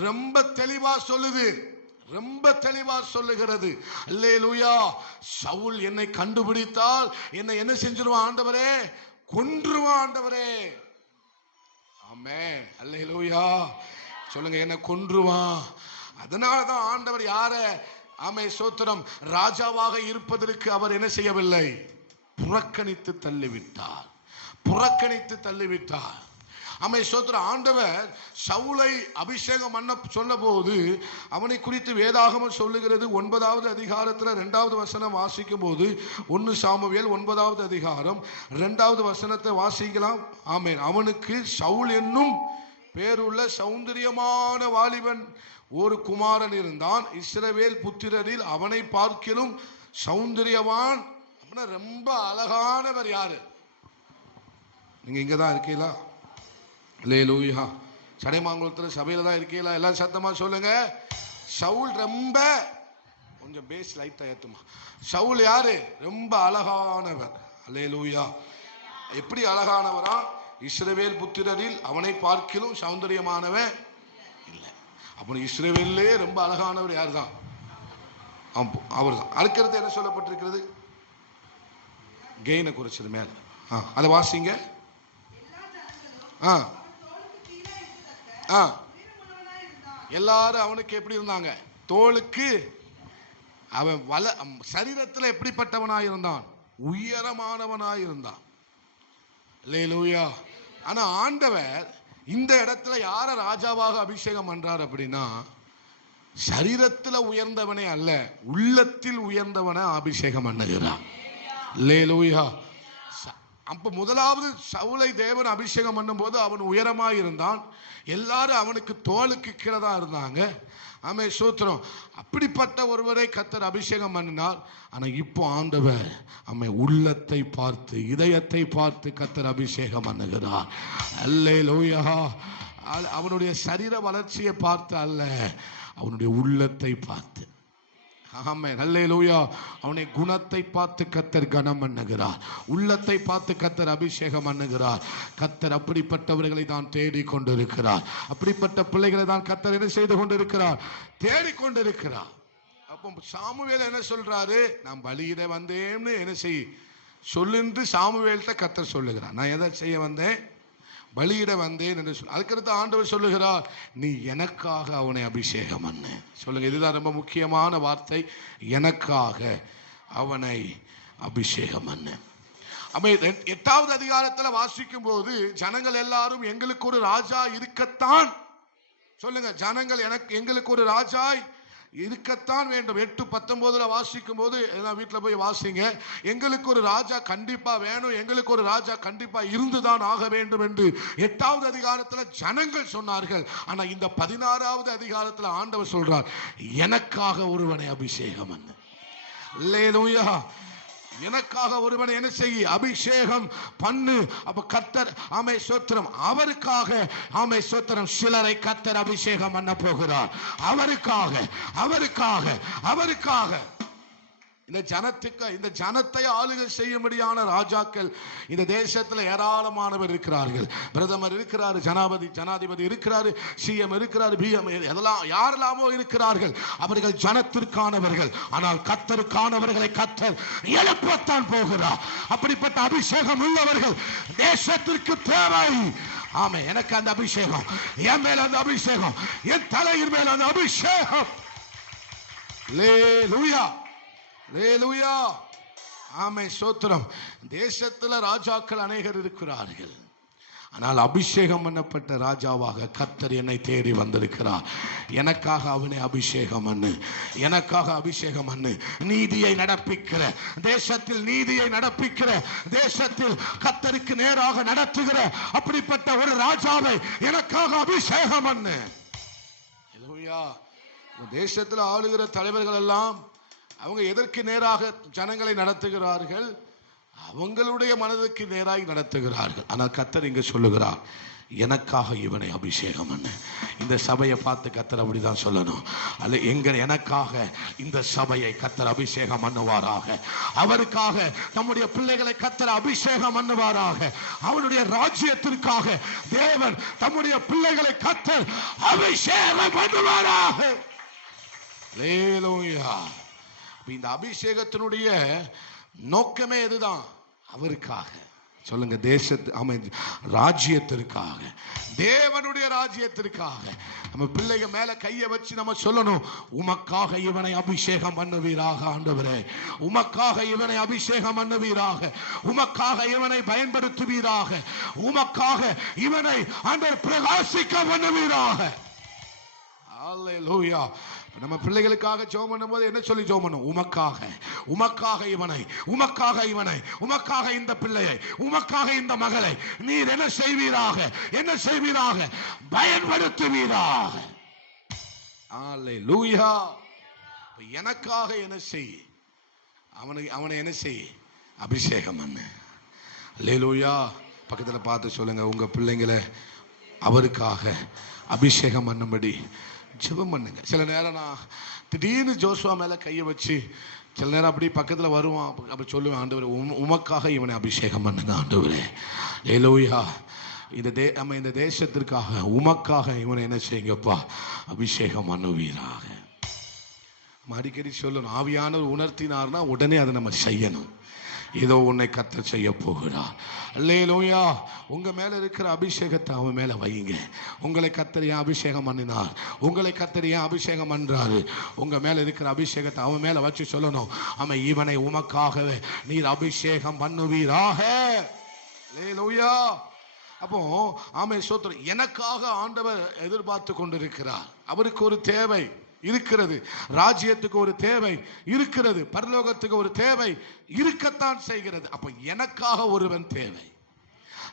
ரொம்ப தெளிவா சொல்லுது, ரொம்ப தெளிவா சொல்லுகிறது. அல்லேலூயா. சவுல் என்னை கண்டுபிடித்தால் என்னை என்ன செஞ்சிருவான் ஆண்டவரே? கொன்றுவான் ஆண்டவரே. ஆமென். அல்லேலூயா. சொல்லுங்க, என்ன கொன்றுவான். அதனாலதான் ஆண்டவர் யார சோத்திரம் ராஜாவாக இருப்பதற்கு அவர் என்ன செய்யவில்லை? புறக்கணித்து தள்ளிவிட்டார், புறக்கணித்து தள்ளிவிட்டார். சோத்திரம். ஆண்டவர் சவுலை அபிஷேகம் பண்ண சொன்ன போது அவனை குறித்து வேதாகமம் சொல்லுகிறது. 9வது அதிகாரத்தில் 2வது வசனம் வாசிக்கும் போது 1 சாமுவேல் 9வது அதிகாரம் 2வது வசனத்தை வாசிக்கலாம். ஆமென். அவனுக்கு சவுல் என்னும் பேருள்ள சௌந்தரியமான வாலிபன் ஒரு குமாரன் இருந்தான். இஸ்ரவேல் புத்திரரில் அவனை பார்க்கிலும் சௌந்தரியவான் அப்படின்னா ரொம்ப அழகானவர் யாரு? நீங்க இங்க தான் இருக்கீங்களா? அல்லேலூயா. சடைமாங்குளத்தில் சபையில தான் இருக்கீங்களா? எல்லாம் சத்தமா சொல்லுங்க. சவுல் ரொம்ப, கொஞ்சம் பேஸ் லைட்டா ஏத்துமா. சவுல் யாரு? ரொம்ப அழகானவர். அல்லேலூயா. எப்படி அழகானவரா? இஸ்ரவேல் புத்திரரில் அவனை பார்க்கிலும் சௌந்தரியமானவன் இல்லை. அப்ப இஸ்ரவேல்லே ரொம்ப அழகானவர் யார் தான்? அவர் தான். அடுக்கிறது என்ன சொல்லப்பட்டிருக்கிறது? கெயினை குறிச்சது மேல. அதை வாசிங்க. எல்லாரும் அவனுக்கு எப்படி இருந்தாங்க? தோளுக்கு அவன் சரீரத்தில் எப்படிப்பட்டவனாய் இருந்தான்? உயரமானவனாய் இருந்தான். அல்லேலூயா. ஆனா ஆண்டவர் இந்த இடத்துல யார ராஜாவாக அபிஷேகம் பண்றார் அப்படின்னா, சரீரத்தில் உயர்ந்தவனே அல்ல, உள்ளத்தில் உயர்ந்தவனை அபிஷேகம் பண்ணுகிறார். அல்லேலூயா. அப்ப முதலாவது சவுலை தேவன் அபிஷேகம் பண்ணும் போது அவன் உயரமாய் இருந்தான். எல்லாரும் அவனுக்கு தோளுக்கு கீழே தான் இருந்தாங்க. ஆமே, சூத்திரம். அப்படிப்பட்ட ஒருவரை கர்த்தர் அபிஷேகம் பண்ணினார். ஆனா இப்போ ஆண்டவர் ஆமே உள்ளத்தை பார்த்து, இதயத்தை பார்த்து கர்த்தர் அபிஷேகம் பண்ணுகிறார். அல்லேலூயா. அவனுடைய சரீர வளர்ச்சியை பார்த்து அல்ல, அவனுடைய உள்ளத்தை பார்த்து. ஆமென். அல்லேலூயா. அவனை குணத்தை பார்த்து கர்த்தர் கனம் பண்ணுகிறார். உள்ளத்தை பார்த்து கர்த்தர் அபிஷேகம் பண்ணுகிறார். கர்த்தர் அப்படிப்பட்டவர்களை தான் தேடிக் கொண்டிருக்கிறார். அப்படிப்பட்ட பிள்ளைகளை தான் கர்த்தர் என்ன செய்து கொண்டிருக்கிறார்? தேடிக்கொண்டிருக்கிறார். அப்போ சாமுவேல் என்ன சொல்றாரு? நான் பலியிட வந்தேன்னு என்ன செய் சொல்லுன்னு சாமுவேல்கிட்ட கர்த்தர் சொல்லுகிறார். நான் எதை செய்ய வந்தேன்? பலியிட வந்தேன் என்று சொல்ல. அதுக்கடுத்து ஆண்டவர் சொல்லுகிறார், நீ எனக்காக அவனை அபிஷேகம் பண்ணு. சொல்லுங்க, இதுதான் ரொம்ப முக்கியமான வார்த்தை. எனக்காக அவனை அபிஷேகம் பண்ணு. அப்ப 8வது அதிகாரத்தில் வாசிக்கும் போது ஜனங்கள் எல்லாரும் எங்களுக்கு ஒரு ராஜா இருக்கத்தான், சொல்லுங்க, ஜனங்கள் எங்களுக்கு ஒரு ராஜா இருக்கத்தான் வேண்டும். 8:19 வாசிக்கும் போது எல்லாம் வீட்டில் போய் வாசிங்க. எங்களுக்கு ஒரு ராஜா கண்டிப்பா வேணும், எங்களுக்கு ஒரு ராஜா கண்டிப்பா இருந்துதான் ஆக வேண்டும் என்று 8வது அதிகாரத்தில் ஜனங்கள் சொன்னார்கள். ஆனா இந்த 16வது அதிகாரத்தில் ஆண்டவர் சொல்றார், எனக்காக ஒருவனை அபிஷேகம் பண்ணு. அல்லேலூயா. எனக்காக ஒருவனை என்ன செய்ய? அபிஷேகம் பண்ணு. அப்ப கர்த்தர் ஆமே ஸ்தோத்திரம், அவருக்காக ஆமே ஸ்தோத்திரம் சிலரை கர்த்தர் அபிஷேகம் பண்ண போகிறார். அவருக்காக அவருக்காக அவருக்காக இந்த ஜனத்துக்கு, இந்த ஜனத்தை ஆளுகை செய்யும்படியான ராஜாக்கள் இந்த தேசத்தில் ஏராளமானவர் இருக்கிறார்கள். பிரதமர் இருக்கிறார், ஜனாதிபதி இருக்கிறார், சிஎம் இருக்கிறார், பிஎம் எதெல்லாம் யாரெல்லாமோ இருக்கிறார்கள். அவர்கள் ஜனத்திற்கானவர்கள். ஆனால் கர்த்தருக்கானவர்களை கர்த்தர் எழுப்பத்தான் போகிறார். அப்படிப்பட்ட அபிஷேகம் உள்ளவர்கள் தேசத்திற்கு தேவை. ஆமே, எனக்கு அந்த அபிஷேகம், என் மேல அந்த அபிஷேகம், என் தலையின் மேல அந்த அபிஷேகம். அல்லேலூயா. அல்லேலூயா. ஆமே, ஸ்தோத்திரம். தேசத்துல ராஜாக்கள் அநேகர் இருக்கிறார்கள். ஆனால் அபிஷேகம் பண்ணப்பட்ட ராஜாவாக கர்த்தர் என்னை தேடி வந்திருக்கிறார். எனக்காக அவனை அபிஷேகம் பண்ணு, எனக்காக அபிஷேகம் பண்ணு. நீதியை நடப்பிக்கிற தேசத்தில், நீதியை நடப்பிக்கிற தேசத்தில், கர்த்தருக்கு நேராக நடத்துகிற அப்படிப்பட்ட ஒரு ராஜாவை எனக்காக அபிஷேகம் பண்ணு. அல்லேலூயா. தேசத்தில் ஆளுகிற தலைவர்கள் எல்லாம் அவங்க எதற்கு நேராக ஜனங்களை நடத்துகிறார்கள்? அவங்களுடைய மனதுக்கு நேராக நடத்துகிறார்கள். ஆனால் கர்த்தர் இங்க சொல்லுகிறார், எனக்காக இவனை அபிஷேகம் பண்ணு. இந்த சபையை பார்த்து கர்த்தர் அப்படிதான் சொல்லணும். அல்ல, எனக்காக இந்த சபையை கர்த்தர் அபிஷேகம் பண்ணுவாராக. அவருக்காக நம்முடைய பிள்ளைகளை கர்த்தர் அபிஷேகம் பண்ணுவாராக. அவருடைய ராஜ்யத்திற்காக தேவன் தம்முடைய பிள்ளைகளை கர்த்தர் அபிஷேகம் பண்ணுவாராக. அல்லேலூயா. இந்த அபிஷேகத்தினுடைய நோக்கமே எதுதான்? அவருக்காக. சொல்லுங்க, ராஜ்யத்திற்காக, தேவனுடைய ராஜ்யத்திற்காக. நம்ம பிள்ளைங்க மேல கையை வச்சு நம்ம சொல்லணும், உமக்காக இவனை அபிஷேகம் பண்ணுவீராக ஆண்டவரே, உமக்காக இவனை அபிஷேகம் பண்ணுவீராக, உமக்காக இவனை பயன்படுத்துவீராக, உமக்காக இவனை ஆண்டவர் பிரகாசிக்க பண்ணுவீராக. அல்லேலூயா. நம்ம பிள்ளைகளுக்காக ஜெபம் பண்ணும்போது என்ன சொல்லி ஜெபம் பண்ணும்? உமக்காக, உமக்காக இவனை, உமக்காக இவனை, உமக்காக இந்த பிள்ளையை, உமக்காக இந்த மகளை நீர் என்ன செய்வீராக, என்ன செய்வீராக, பயன்படுத்துவீராக. அல்லேலூயா. எனக்காக என்ன செய்? அவனை என்ன செய்? அபிஷேகம் பண்ணு. அல்லேலூயா. பக்கத்தில் பார்த்து சொல்லுங்க, உங்க பிள்ளைங்களை அவருக்காக அபிஷேகம் பண்ணும்படி ஜெபம் பண்ணுங்க. சில நேரம் நான் திடீர்னு ஜோசுவா மேல கையை வச்சு சில நேரம் அப்படி பக்கத்தில் வருவான். அப்படி சொல்லுவேன், ஆண்டவரே உமக்காக இவனை அபிஷேகம் பண்ணுங்க ஆண்டவரே. அல்லேலூயா. நம்ம இந்த தேசத்திற்காக உமக்காக இவனை என்ன செய்யுங்கப்பா, அபிஷேகம் பண்ணுவீராக. அடிக்கடி சொல்லணும், ஆவியானவர் உணர்த்தினார்னா உடனே அதை நம்ம செய்யணும். ஏதோ உன்னை கர்த்தர் செய்ய போகிறார். அல்லேலூயா. உங்க மேல இருக்கிற அபிஷேகத்தை அவன் மேல வைங்க. உங்களை கர்த்தர் ஏன் அபிஷேகம் பண்ணினார்? உங்களை கர்த்தர் ஏன் அபிஷேகம் பண்றாரு? உங்க மேல இருக்கிற அபிஷேகத்தை அவன் மேல வச்சு சொல்லணும், அவன் இவனை உமக்காகவே நீர் அபிஷேகம் பண்ணுவீராக. அல்லேலூயா. அப்போ ஆமே சோத்திரம். எனக்காக ஆண்டவர் எதிர்பார்த்து கொண்டிருக்கிறார். அவருக்கு ஒரு தேவை இருக்கிறது, ராஜ்யத்துக்கு ஒரு தேவை இருக்கிறது, பரலோகத்துக்கு ஒரு தேவை இருக்கத்தான் செய்கிறது. அப்ப எனக்காக ஒருவன் தேவை.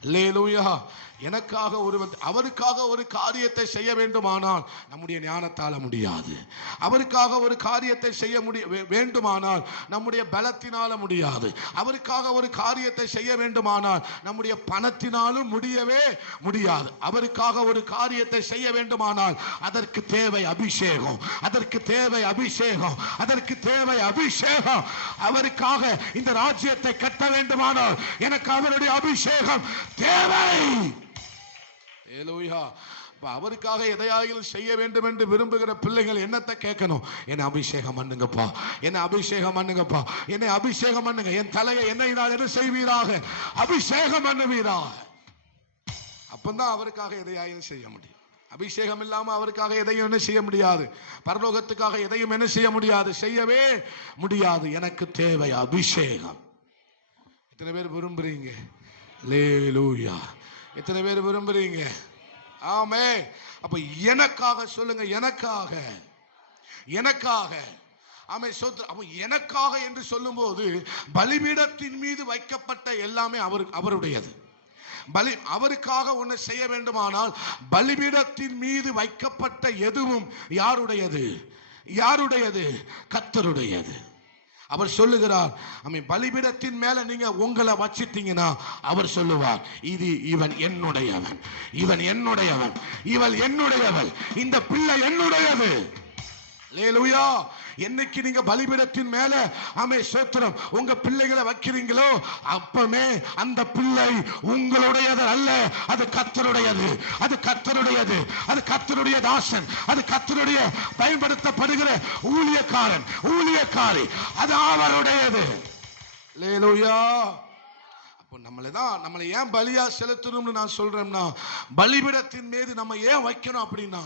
அல்லேலூயா. எனக்காக ஒருவன், அவருக்காக ஒரு காரியத்தை செய்ய வேண்டுமானால் நம்முடைய ஞானத்தால முடியாது. அவருக்காக ஒரு காரியத்தை செய்ய வேண்டுமானால் நம்முடைய பலத்தினால முடியாது. அவருக்காக ஒரு காரியத்தை செய்ய வேண்டுமானால் நம்முடைய பணத்தினாலும் முடியவே முடியாது. அவருக்காக ஒரு காரியத்தை செய்ய வேண்டுமானால் அதற்கு தேவை அபிஷேகம், அதற்கு தேவை அபிஷேகம், அதற்கு தேவை அபிஷேகம். அவருக்காக இந்த ராஜ்யத்தை கட்ட வேண்டுமானால் எனக்கு அவருடைய அபிஷேகம் தேவை. அல்லேலூயா. அவருக்காக எதையாவது செய்ய வேண்டும் என்று விரும்புகிற பிள்ளைகள் என்னத்தை கேட்கணும்? என்னை அபிஷேகம் பண்ணுங்கப்பா, என்னை அபிஷேகம் பண்ணுங்கப்பா, என்னை அபிஷேகம் பண்ணுங்க. என் தலையை என்னை நான் என்ன செய்வீராக? அபிஷேகம் பண்ணுவீராக. அப்பந்தான் அவருக்காக எதையாவது செய்ய முடியும். அபிஷேகம் இல்லாம அவருக்காக எதையும் என்ன செய்ய முடியாது. பரலோகத்துக்காக எதையும் என்ன செய்ய முடியாது, செய்யவே முடியாது. எனக்கு தேவை அபிஷேகம். எத்தனை பேர் விரும்புறீங்க? அல்லேலூயா. எத்தனை பேர் விரும்புறீங்க? ஆமே. அப்ப எனக்காக சொல்லுங்க, எனக்காக, எனக்காக. ஆமே சோத்ர. அப்ப எனக்காக என்று சொல்லும் போது பலிபீடத்தின் மீது வைக்கப்பட்ட எல்லாமே அவருடையது. அவருக்காக ஒன்று செய்ய வேண்டுமானால் பலிபீடத்தின் மீது வைக்கப்பட்ட எதுவும் யாருடையது? யாருடையது? கர்த்தருடையது. அவர் சொல்லுகிறார், பலிபீடத்தின் மேல நீங்க உங்களை வச்சிட்டீங்கன்னா அவர் சொல்லுவார், இது இவன் என்னுடையவன், இவன் என்னுடையவன், இவள் என்னுடையவள், இந்த பிள்ளை என்னுடையது. அல்லேலூயா. என்னைக்கு நீங்க பலிபீடத்தின் மேல ஆமே ஸ்தோத்திரம் உங்க பிள்ளைகளை வைக்கிறீங்களோ அப்பமே அந்த பிள்ளை உங்களுடையது அல்ல, அது கர்த்தருடையது, அது கர்த்தருடையது, அது கர்த்தருடைய தாசன், அது கர்த்தருடைய பயன்படுத்தப்படுகிற ஊழியக்காரன், ஊழியக்காரி, அது அவருடையது. அல்லேலூயா. அப்போ நம்மளை ஏன் பலியா செலுத்தணும்னு நான் சொல்றேன்னா, பலிபீடத்தின் மீது நம்ம ஏன் வைக்கணும் அப்படின்னா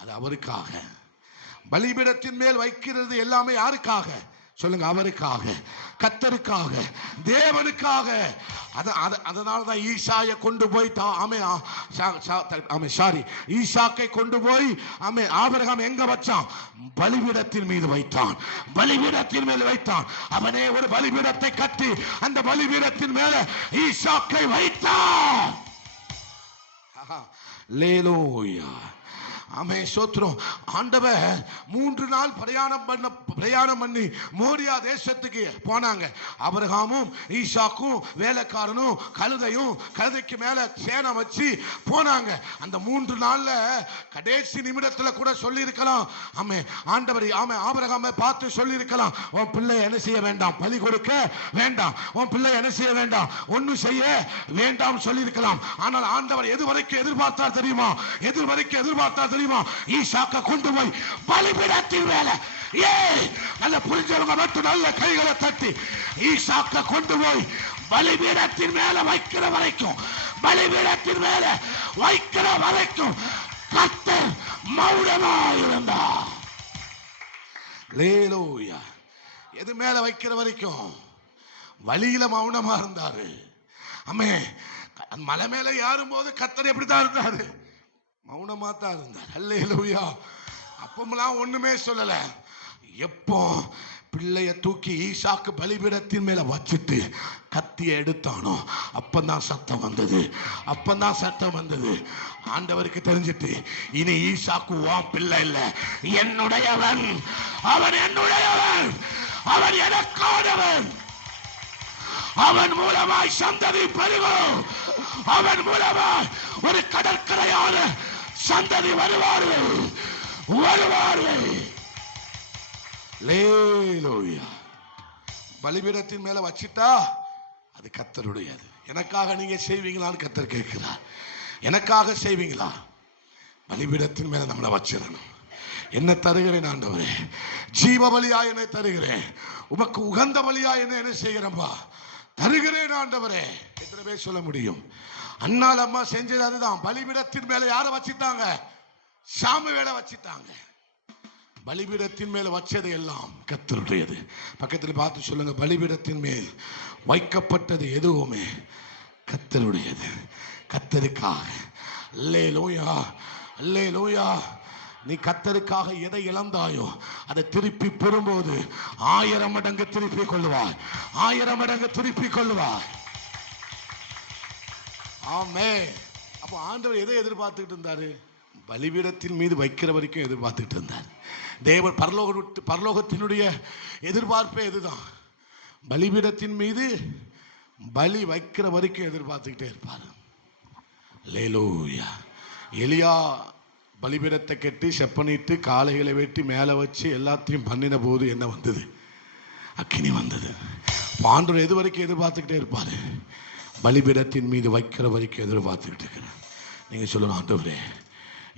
அது அவருக்காக. பலிபீடத்தின் மேல் வைக்கிறது எல்லாமே யாருக்காக சொல்லுங்க? அவருக்காக, கர்த்தருக்காக, தேவனுக்காக. அதனாலதான் ஈசாயை கொண்டு போய் ஈசாக்கை கொண்டு போய் ஆபிரகாம் எங்க வச்சான்? பலிபீடத்தின் மீது வைத்தான், பலிபீடத்தின் மேல் வைத்தான். அவனே ஒரு பலிபீடத்தை கட்டி அந்த பலிபீடத்தின் மேல ஈசாக்கை வைத்தான். அல்லேலூயா. ஆமே சோத்ரம். ஆண்டவர் 3 நாள் பிரயாணம் பண்ணி மோரியா தேசத்துக்கு போனாங்க. ஆபிரகாமும் ஈசாக்கும் வேலைக்காரனும் கழுதைக்கு மேல சேனை வச்சு போனாங்க. அந்த 3 நாள்ல கடைசி நிமிடத்துல கூட சொல்லி இருக்கலாம், ஆண்டவர் ஆபிரகாமை பார்த்து சொல்லி இருக்கலாம், உன் பிள்ளை என்ன செய்ய வேண்டாம், பலி கொடுக்க வேண்டாம், உன் பிள்ளை என்ன செய்ய வேண்டாம், ஒன்னும் செய்ய வேண்டாம் சொல்லி இருக்கலாம். ஆனால் ஆண்டவர் எது வரைக்கும் எதிர்பார்த்தார் தெரியுமா? எது வரைக்கும் எதிர்பார்த்தார் தெரியுமா? ஈசாக்க கொண்டு போய் பலிபீடத்தின் மேல, நல்ல புரிஞ்சவங்க மட்டும் நல்ல கைகளை தட்டி, ஈசாக்க கொண்டு போய் பலிபீடத்தின் மேல வைக்கிற வரைக்கும், பலிபீடத்தின் மேல வைக்கிற வரைக்கும் கர்த்தர் மௌனமாயிருந்தார். அல்லேலூயா. எது மேல வைக்கிற வரைக்கும்? வழியில மௌனமா இருந்தாரு. மலை மேல ஏறும் போது கர்த்தர் எப்படித்தான் இருந்தாரு? மௌனமா தான் இருந்தார். அல்லேலூயா. அப்பமெல்லாம் ஒண்ணுமே சொல்லல. எப்போ பிள்ளைய தூக்கி ஈசாக்கு பலிபீடத்தின் மேல வச்சுட்டு கத்திய எடுத்தானோ அப்பந்தான் சத்தம் வந்தது, அப்பந்தான் சத்தம் வந்தது. ஆண்டவருக்கு தெரிஞ்சிட்டு, இனி ஈசாக்கு உன் பிள்ளை இல்ல, என்னுடையவன், அவன் என்னுடையவன், அவன் எனக்கானவன். அவன் மூலமாய் சந்ததி பெருகும். அவன் மூலமாய் ஒரு கடற்கரையான சந்ததி வருவார்கள். பலிபீடத்தின் மேல வச்சிட்டா அது கர்த்தருடையது. எனக்காக நீங்க செய்வீங்களான்னு கர்த்தர் கேட்கிறார். எனக்காக செய்வீங்களா? பலிபீடத்தின் மேல நம்மளை வச்சிடணும். என்ன தருகிறேன் ஆண்டவரே? ஜீவ பலியா என்னை தருகிறேன். உமக்கு உகந்த பலியா என்ன செய்கிறேன்பா? தருகிறேன் ஆண்டவரே. எத்தனை பேர் சொல்ல முடியும்? அண்ணால் அம்மா செஞ்சது அதுதான். பலிபீடத்தின் மேல யார வச்சிட்டாங்க? சாமுவேலை வச்சிட்டாங்க. பலிபீடத்தின் மேல வச்சது எல்லாம் கர்த்தருடையது. பக்கத்தில் பார்த்து சொல்லுங்க, பலிபீடத்தின் மேல் வைக்கப்பட்டது எதுவுமே கர்த்தருடையது, கர்த்தருக்காக. அல்லேலூயா, அல்லேலூயா. நீ கர்த்தருக்காக எதை இழந்தாயோ அதை திருப்பி பெறும்போது 1000 மடங்கு திருப்பி கொள்வாய். 1000 மடங்கு திருப்பி கொள்வாய். ஆமே. அப்போ ஆண்டவர் எதை எதிர்பார்த்துக்கிட்டு இருந்தாரு? பலிபீடத்தின் மீது வைக்கிற வரைக்கும் எதிர்பார்த்துக்கிட்டு இருந்தார். தேவன் பரலோகத்தினுடைய எதிர்பார்ப்பே இதுதான். பலிபீடத்தின் மீது பலி வைக்கிற வரைக்கும் எதிர்பார்த்துக்கிட்டே இருப்பார். அல்லேலூயா. எலியா பலிபீடத்தை கட்டி செப்பனிட்டு காளைகளை வெட்டி மேலே வச்சு எல்லாத்தையும் பண்ணின போது என்ன வந்தது? அக்கினி வந்தது. ஆண்டவர் எது வரைக்கும் எதிர்பார்த்துக்கிட்டே இருப்பாரு? பலிபீடத்தின் மீது வைக்கிற வரைக்கும் எதிர்பார்த்துக்கிட்டு இருக்கிறேன். நீங்க சொல்லணும், ஆண்டவரே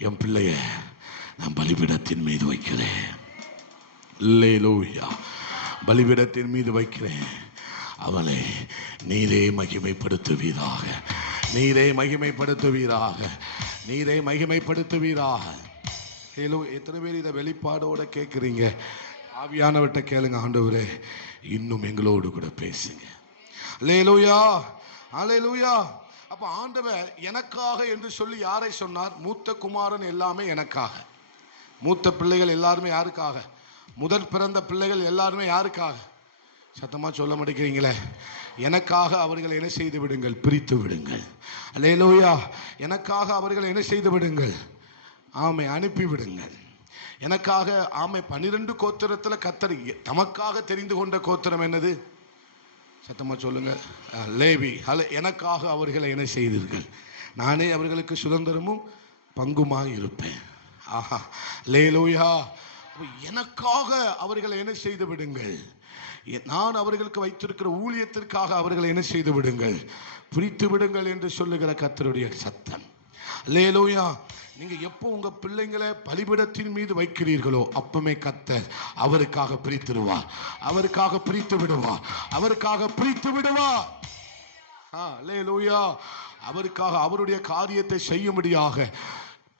என் பிள்ளைய நான் பலிபீடத்தின் மீது வைக்கிறேன். அல்லேலூயா. பலிபீடத்தின் மீது வைக்கிறேன். அவளை நீரே மகிமைப்படுத்துவீராக, நீரே மகிமைப்படுத்துவீராக, நீரே மகிமைப்படுத்துவீராக. எத்தனை பேர் இதை வெளிப்பாடோட கேட்குறீங்க? ஆவியானவர்கிட்ட கேளுங்க, ஆண்டவரே இன்னும் எங்களோடு கூட பேசுங்க. அல்லேலூயா, அல்லேலூயா. அப்ப ஆண்டவர் எனக்காக என்று சொல்லி யாரை சொன்னார்? மூத்த குமாரன் எல்லாமே எனக்காக. மூத்த பிள்ளைகள் எல்லாருமே யாருக்காக? முதல் பிறந்த பிள்ளைகள் எல்லாருமே யாருக்காக? சத்தமா சொல்ல மாட்டேங்கிறீங்களே. எனக்காக அவர்களை என்ன செய்து விடுங்கள்? பிரித்து விடுங்கள். அல்லேலூயா. எனக்காக அவர்களை என்ன செய்து விடுங்கள்? ஆமை அனுப்பி விடுங்கள். எனக்காக ஆமை 12 கோத்திரத்தில் கர்த்தர் தமக்காக தெரிந்து கொண்ட கோத்திரம் என்னது? சத்தமா சொல்லுங்க, லேவி. எனக்காக அவர்களை என்ன செய்தீர்கள்? நானே அவர்களுக்கு சுதந்திரமும் பங்குமாய் இருப்பேன். ஆஹா, அல்லேலூயா. எனக்காக அவர்களை என்ன செய்து விடுங்கள்? நான் அவர்களுக்கு வைத்திருக்கிற ஊழியத்திற்காக அவர்களை என்ன செய்து விடுங்கள்? பிரித்து விடுங்கள் என்று சொல்லுகிற கர்த்தருடைய சத்தம். அல்லேலூயா. நீங்க எப்போ உங்க பிள்ளைங்களை பலிபீடத்தின் மீது வைக்கிறீர்களோ அப்பமே கர்த்தர் அவருக்காக பிரித்துடுவார், அவருக்காக பிரித்து விடுவார், அவருக்காக பிரித்து விடுவார். அல்லேலூயா. அவருக்காக அவருடைய காரியத்தை செய்யும்படியாக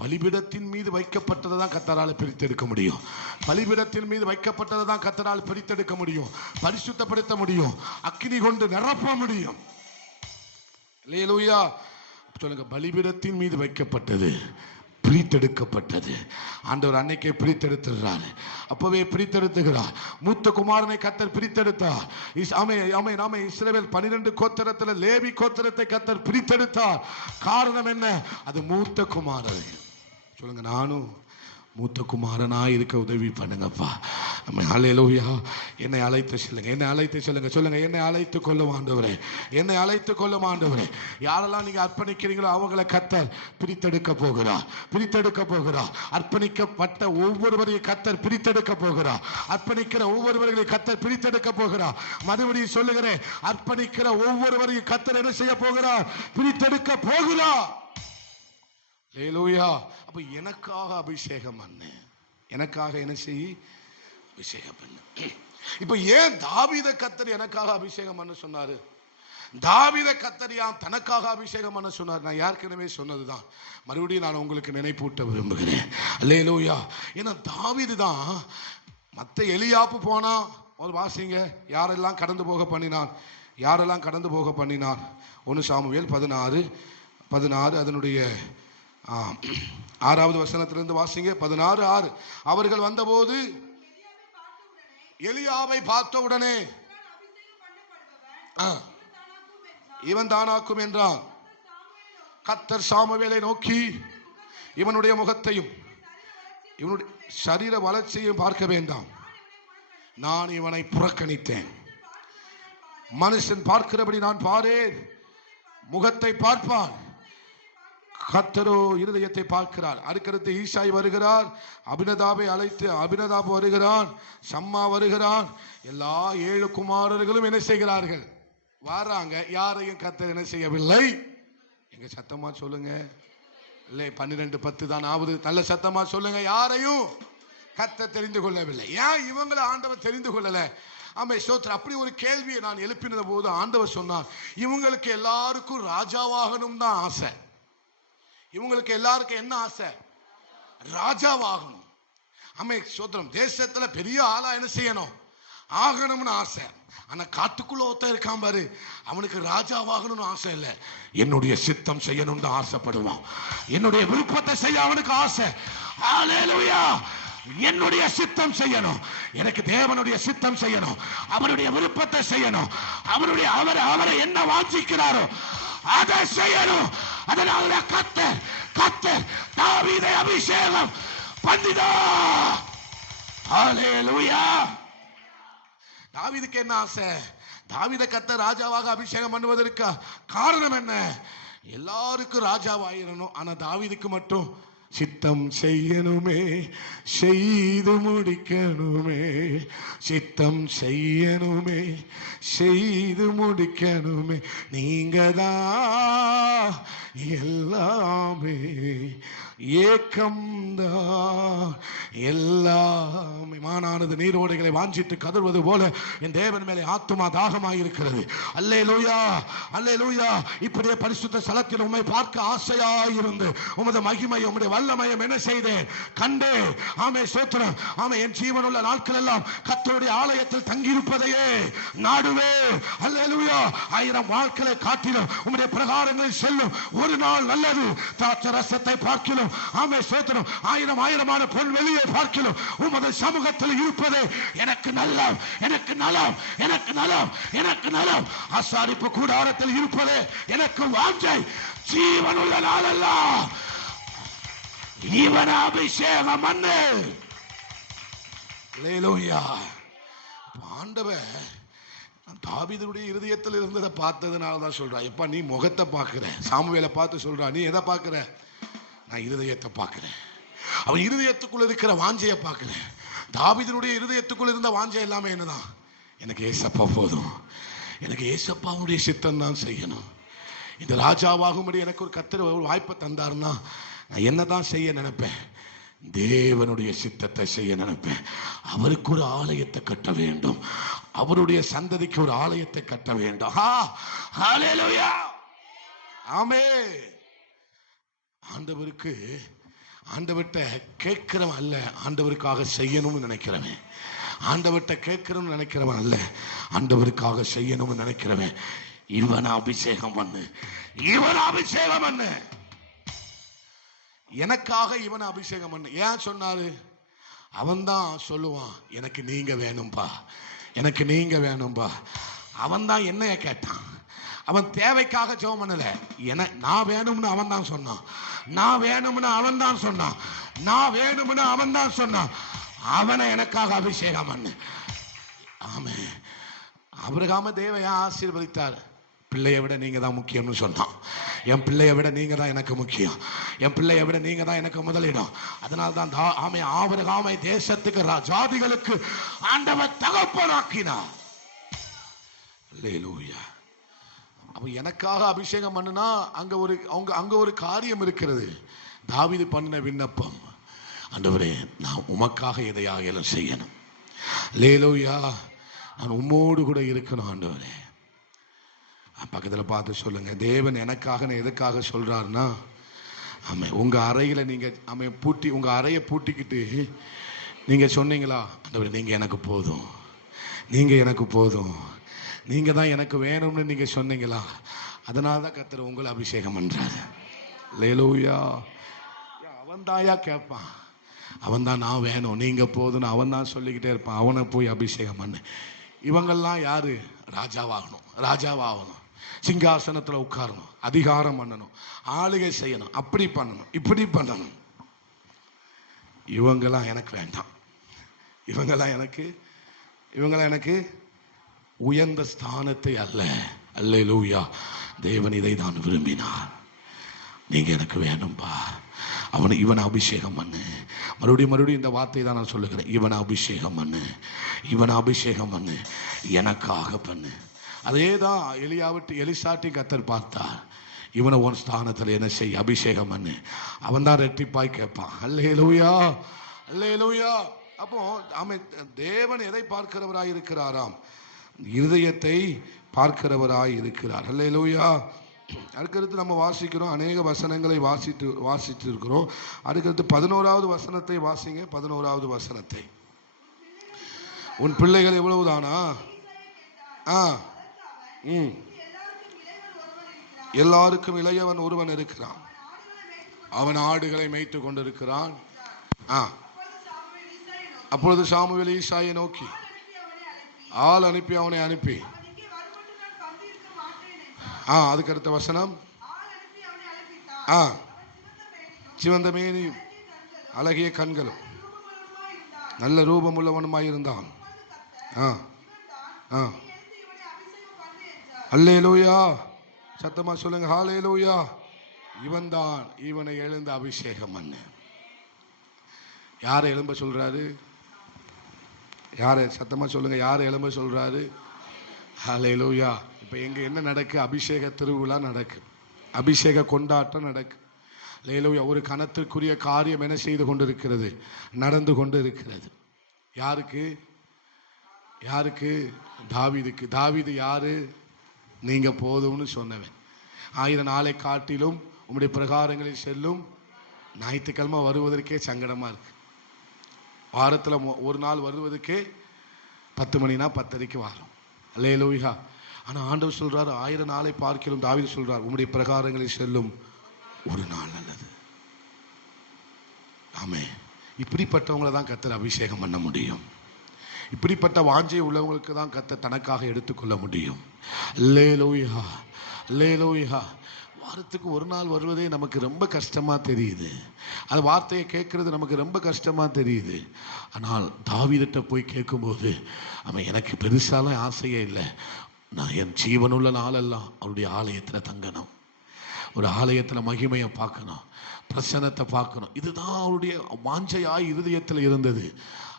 பலிபீடத்தின் மீது வைக்கப்பட்டதை தான் கர்த்தரால் பிரித்தெடுக்க முடியும். பலிபீடத்தின் மீது வைக்கப்பட்டதை தான் கர்த்தரால் பிரித்தெடுக்க முடியும், பரிசுத்தப்படுத்த முடியும், அக்கினி கொண்டு நிரப்ப முடியும். அல்லேலூயா. சொல்லுங்க, பலிபீடத்தின் மீது வைக்கப்பட்டது பிரித்தெடுக்கப்பட்டது. ஆண்டவர் அன்னைக்கே பிரித்தெடுத்துறாரு, அப்பவே பிரித்தெடுத்துகிறார். மூத்த குமாரனை கர்த்தர் பிரித்தெடுத்தார். இஸ்ரவேல் 12 கோத்திரத்தில் லேவி கோத்திரத்தை கர்த்தர் பிரித்தெடுத்தார். காரணம் என்ன? அது மூத்த குமாரன். சொல்லுங்க, நானும் மூத்த குமாரனாய் இருக்க உதவி பண்ணுங்கப்பா. அல்லேலூயா. என்னை அழைத்து சொல்லுங்க, என்னை அழைத்து சொல்லுங்க, சொல்லுங்க, என்னை அழைத்து கொள்ளும் ஆண்டவரே, என்னை அழைத்து கொள்ளும் ஆண்டவரே. யாரெல்லாம் நீங்க அர்ப்பணிக்கிறீங்களோ அவங்களை கர்த்தர் பிரித்தெடுக்க போகிறார், பிரித்தெடுக்க போகிறார். அர்ப்பணிக்கப்பட்ட ஒவ்வொருவரையும் கர்த்தர் பிரித்தெடுக்க போகிறார். அர்ப்பணிக்கிற ஒவ்வொருவரையும் கர்த்தர் பிரித்தெடுக்க போகிறார். மறுபடியும் சொல்லுகிறேன், அர்ப்பணிக்கிற ஒவ்வொருவரையும் கர்த்தர் என்ன செய்ய போகிறார்? பிரித்தெடுக்க போகிறார். அல்லேலூயா. அப்ப எனக்காக அபிஷேகம் பண்ணு, எனக்காக என்ன செய்ய? அபிஷேகம் பண்ணு. இப்ப ஏன் தாவீதை கர்த்தர் எனக்காக அபிஷேகம் பண்ண சொன்னாரு? தாவீதை கர்த்தர் ஏன் தனக்காக அபிஷேகம் பண்ண சொன்னார்? நான் ஏற்கனவே சொன்னதுதான், மறுபடியும் நான் உங்களுக்கு நினைப்பூட்ட விரும்புகிறேன். அல்லேலூயா. ஏன்னா தாவீது தான். மற்ற எலியாப்பு போனா ஒரு வாசிங்க, யாரெல்லாம் கடந்து போக பண்ணினான், யாரெல்லாம் கடந்து போக பண்ணினான்? 1 சாமுவேல் 16 அதனுடைய 6வது வசனத்திலிருந்து வாசிங்க. 16:6. அவர்கள் வந்தபோது எலியாவை பார்த்த உடனே இவன் தானாக்கும் என்றான். கர்த்தர் சாமுவேலை நோக்கி, இவனுடைய முகத்தையும் இவனுடைய சரீர வளர்ச்சியையும் பார்க்க வேண்டாம், நான் இவனை புறக்கணித்தேன். மனுஷன் பார்க்கிறபடி நான் பாரேன், முகத்தை பார்ப்பான், கர்த்தரோ இருதயத்தை பார்க்கிறார். அடுக்கடுத்து ஈசாய் வருகிறார், அபினதாபை அழைத்து அபினதாப் வருகிறான், சம்மா வருகிறான். எல்லா 7 குமாரர்களும் என்ன செய்கிறார்கள்? வராங்க. யாரையும் கர்த்தர் என்ன செய்யவில்லை. எங்க சத்தமா சொல்லுங்க. இல்லை 12:10 தான் ஆகுது. நல்ல சத்தமா சொல்லுங்க. யாரையும் கர்த்தர் தெரிந்து கொள்ளவில்லை. ஏன் இவங்களை ஆண்டவர் தெரிந்து கொள்ளல? ஆமே ஸ்தோத்திரம். அப்படி ஒரு கேள்வியை நான் எழுப்பினத போது ஆண்டவர் சொன்னார், இவங்களுக்கு எல்லாருக்கும் ராஜாவாகணும் தான் ஆசை. இவங்களுக்கு எல்லாருக்கும் என்ன ஆசை? ராஜாவாகணும். ஆமே ஸ்தோத்திரம். தேசத்துல பெரிய ஆளா என்ன செய்யணும்? ஆகணும்னு ஆசை. ஆனா காட்டுக்குள்ள ஒருத்தன் இருக்கான் பாரு, அவனுக்கு ராஜாவாகணும்னு ஆசை இல்லை, என்னுடைய சித்தம் செய்யணும்னு ஆசைப்படுவான். என்னுடைய விருப்பத்தை செய்ய அவனுக்கு ஆசை. ஹல்லேலூயா. என்னுடைய சித்தம் செய்யணும், எனக்கு தேவனுடைய சித்தம் செய்யணும், அவருடைய விருப்பத்தை செய்யணும், அவரை என்ன வாஞ்சிக்கிறாரோ அதை செய்யணும். அதனால கர்த்தர் தாவீதை அபிஷேகம் பண்ணினார். ஹல்லேலூயா. தாவீதுக்கு என்ன ஆசை? தாவீதை கர்த்தர் ராஜாவாக அபிஷேகம் பண்ணுவதற்கு காரணம் என்ன? எல்லாருக்கும் ராஜாவாயிரணும், ஆனா தாவீதுக்கு மட்டும் சித்தம் செய்யணுமே, செய்து முடிக்கணுமே, சித்தம் செய்யணுமே, செய்து முடிக்கணுமே, நீங்கதான் எல்லாமே, ஏக்கம்தான் எல்லாமே. மானானது நீரோடைகளை வாஞ்சித்து கதறுவது போல என் தேவன் மேலே ஆத்துமா தாகமாயிருக்கிறது. அல்லேலூயா, அல்லேலூயா. இப்படியே பரிசுத்த ஸ்தலத்தில் உம்மை பார்க்க ஆசையாயிருந்து உமது மகிமை உம்முடைய வல்லமையும் என்ன செய்தேன்? கண்டே. ஆமே ஸ்தோத்திரம். ஆமே. என் ஜீவனுள்ள நாட்கள் எல்லாம் கர்த்தருடைய ஆலயத்தில் தங்கியிருப்பதையே நாடுவே. அல்லேலூயா. 1000 வாழ்க்கையை காட்டிலும் உம்முடைய பிரகாரங்களில் செல்லும் ஒரு நாள் நல்லது. திராட்சரசத்தை பார்க்கிலும் ஆமே ஸ்தோத்திரம் 1000 பொன் வெளியே பார்க்கிலும் உமது சமூகத்தில் இருப்பதே எனக்கு நலம், எனக்கு நலம், எனக்கு நலம், எனக்கு நலம். ஆசாரிப்பு கூடாரத்தில் இருப்பதே எனக்கு வாஞ்சை. ஜீவனுள்ள நாளெல்லாம் இவன் அபிஷேகம் பண்ணு. அல்லேலூயா. ஆண்டவர் தாவீதுடைய இருதயத்தில் இருந்ததை பார்த்ததுனால தான் சொல்றான். எப்ப நீ முகத்தை பார்க்கிற, சாமுவேலை பார்த்து சொல்றான், நீ எதை பார்க்கிற? நான் இருதயத்தை பார்க்கிறேன். அவன் இருதயத்துக்குள்ள இருக்கிற வாஞ்சையை பார்க்கிறேன். தாவீதுடைய இருதயத்துக்குள்ள இருந்த வாஞ்சை எல்லாமே என்னதான்? எனக்கு ஏசப்பா போதும், எனக்கு ஏசப்பாவுடைய சித்தம் தான் செய்யணும். இந்த ராஜாவாகும்படி எனக்கு ஒரு கர்த்தர் ஒரு வாய்ப்பை தந்தாருன்னா நான் என்னதான் செய்ய நினைப்பேன்? தேவனுடைய சித்தத்தை செய்ய நினைப்பேன். அவருக்கு ஒரு ஆலயத்தை கட்ட வேண்டும், அவருடைய சந்ததிக்கு ஒரு ஆலயத்தை கட்ட வேண்டும். ஹல்லேலூயா. ஆமென். ஆண்டவருக்கு ஆண்டவர்கிட்ட கேட்கிறவன் அல்ல, ஆண்டவருக்காக செய்யணும்னு நினைக்கிறவன். ஆண்டவர்கிட்ட கேட்கணும்னு நினைக்கிறவன் அல்ல, ஆண்டவருக்காக செய்யணும்னு நினைக்கிறவன். இவன் அபிஷேகம் பண்ணு, இவன் அபிஷேகம் பண்ணு, எனக்காக இவன் அபிஷேகம் பண்ணு. ஏன் சொன்னாரு? அவன் தான் சொல்லுவான், எனக்கு நீங்க வேணும்பா, எனக்கு நீங்க வேணும்பா. அவன் தான் என்னைய கேட்டான். அவன் தேவைக்காக ஜெபம் பண்ணல, நான் வேணும்னு அவன் தான் சொன்னான். நான் வேணும்னு அவன் தான் சொன்னான். நான் வேணும்னு அவன் தான் சொன்னான். அவனை எனக்காக அபிஷேகம் பண்ணு. ஆமே. ஆபிரகாம தேவன் ஆசீர்வதித்தார். பிள்ளையை விட நீங்க தான் முக்கியம்னு சொன்னான். என் பிள்ளையை விட நீங்க தான் எனக்கு முக்கியம், என் பிள்ளையை விட நீங்க தான் எனக்கு முதலிடம். அதனால தான் ஆபிரகாமை தேசத்துக்கு ஜாதிகளுக்கு ஆண்டவர் தகப்பனாக்கினார். அல்லேலூயா. அப்ப எனக்காக அபிஷேகம் பண்ணுனா அங்க ஒரு காரியம் இருக்கிறது. தாவீது பண்ணின விண்ணப்பம், ஆண்டவரே நான் உமக்காக எதையாக செய்யணும். அல்லேலூயா. நான் உம்மோடு கூட இருக்கணும் ஆண்டவரே. பக்கத்தில் பார்த்து சொல்லுங்க, தேவன் எனக்காக எதுக்காக சொல்றாருன்னா, ஆமே உங்க அறையில நீங்க பூட்டி, உங்க அறையை பூட்டிக்கிட்டு நீங்க சொன்னீங்களா, ஆண்டவரே நீங்க எனக்கு போதும், நீங்க எனக்கு போதும், நீங்க தான் எனக்கு வேணும்னு நீங்க சொன்னீங்களா, அதனால தான் கர்த்தர் உங்களை அபிஷேகம் பண்றாரு. அல்லேலூயா. அவன் தாயா கேட்பான், அவன் தான் நான் வேணும் நீங்க போதும்னு அவன் தான் சொல்லிக்கிட்டே இருப்பான். அவனை போய் அபிஷேகம் பண்ணு. இவங்கெல்லாம் யாரு? ராஜாவாகணும், ராஜாவாகணும், சிங்காசனத்துல உட்காரணும், அதிகாரம் பண்ணணும், ஆளுகை செய்யணும், அப்படி பண்ணணும், இப்படி பண்ணணும். இவங்கெல்லாம் எனக்கு வேண்டாம், இவங்கெல்லாம் எனக்கு இவங்களை எனக்கு உயர்ந்த ஸ்தானத்தை அல்ல. அல்லேலூயா. தேவன் இதை தான் விரும்பினார். நீங்க எனக்கு வேணும்பா, இவனை அபிஷேகம் பண்ணு. மறுபடியும் இந்த வார்த்தை தான் நான் சொல்லுகிறேன். இவனை அபிஷேகம் பண்ணு, இவனை அபிஷேகம் பண்ணு, எனக்காக பண்ணு. அதே தான் எலிசாட்டி கர்த்தர் பார்த்தார். இவனை உன் ஸ்தானத்தில் என்ன செய், அபிஷேகம் பண்ணு. அவன் தான் ரெட்டிப்பாய் கேட்பான். அல்லேலூயா, அல்லேலூயா. அப்போ தேவன் எதை பார்க்கிறவராய் இருக்கிறாராம்? இருதயத்தை பார்க்கிறவராய் இருக்கிறார். அல்லேலூயா. அதுக்கடுத்து நம்ம வாசிக்கிறோம், அநேக வசனங்களை வாசித்து இருக்கிறோம். அதுக்கடுத்து 11வது வசனத்தை வாசிங்க. 11வது வசனத்தை. உன் பிள்ளைகள் எவ்வளவுதானா? எல்லாருக்கும் இளையவன் ஒருவன் இருக்கிறான். அவன் ஆடுகளை மேய்த்து கொண்டிருக்கிறான். அப்பொழுது சாமுவேல் ஈசாயை நோக்கி, ஆள் அனுப்பி அவனை அனுப்பி. அதுக்கு அடுத்த வசனம், சிவந்த மேனி, அழகிய கண்களும், நல்ல ரூபம் உள்ளவனுமாயிருந்தான். அல்லேலூயா. சத்தமா சொல்லுங்க, ஹல்லேலூயா. இவன் தான், இவனை எழுந்த அபிஷேகம் பண்ணு. யாரை எழும்ப சொல்றாரு? யாரை? சத்தமா சொல்லுங்க, யாரை எழும்ப சொல்றாரு? ஹல்லேலூயா. இப்போ எங்க என்ன நடக்கு? அபிஷேக திருவிழா நடக்கு, அபிஷேக கொண்டாட்டம் நடக்கு. ஹல்லேலூயா. ஒரு கணத்திற்குரிய காரியம் என்ன செய்து கொண்டிருக்கிறது? நடந்து கொண்டு இருக்கிறது. யாருக்கு? யாருக்கு? தாவீதுக்கு. தாவீது யாரு? நீங்க போதும்னு சொன்னவன். 1000 நாளை காட்டிலும் உம்முடைய பிரகாரங்களில் செல்லும். ஞாயிற்றுக்கிழமை வருவதற்கே சங்கடமா இருக்கு. வாரத்தில் ஒரு நாள் வருவதற்கே 10 மணினா 10:30 வரும். அல்லேலூயா. ஆனால் ஆண்டவர் சொல்றாரு, 1000 நாளை பார்க்கிறோம். தாவீது சொல்றார், உம்முடைய பிரகாரங்களில் செல்லும் ஒரு நாள் நல்லது. ஆமே. இப்படிப்பட்டவங்களை தான் கர்த்தர் அபிஷேகம் பண்ண முடியும். இப்படிப்பட்ட வாஞ்சை உள்ளவங்களுக்கு தான் கர்த்தர் தனக்காக எடுத்துக்கொள்ள முடியும். அல்லேலூயா, அல்லேலூயா. வாரத்துக்கு ஒரு நாள் வருவதே நமக்கு ரொம்ப கஷ்டமா தெரியுது. அந்த வார்த்தையை கேட்கறது நமக்கு ரொம்ப கஷ்டமா தெரியுது. ஆனால் தாவீதுட்ட போய் கேட்கும்போது, அவன் எனக்கு பெருசாலாம் ஆசையே இல்லை, நான் என் ஜீவனுள்ள நாளெல்லாம் அவருடைய ஆலயத்தில் தங்கணும், ஒரு ஆலயத்தில் மகிமையை பார்க்கணும், பிரசன்னத்தை பார்க்கணும். இதுதான் அவருடைய வாஞ்சையாய் இருதயத்தில் இருந்தது.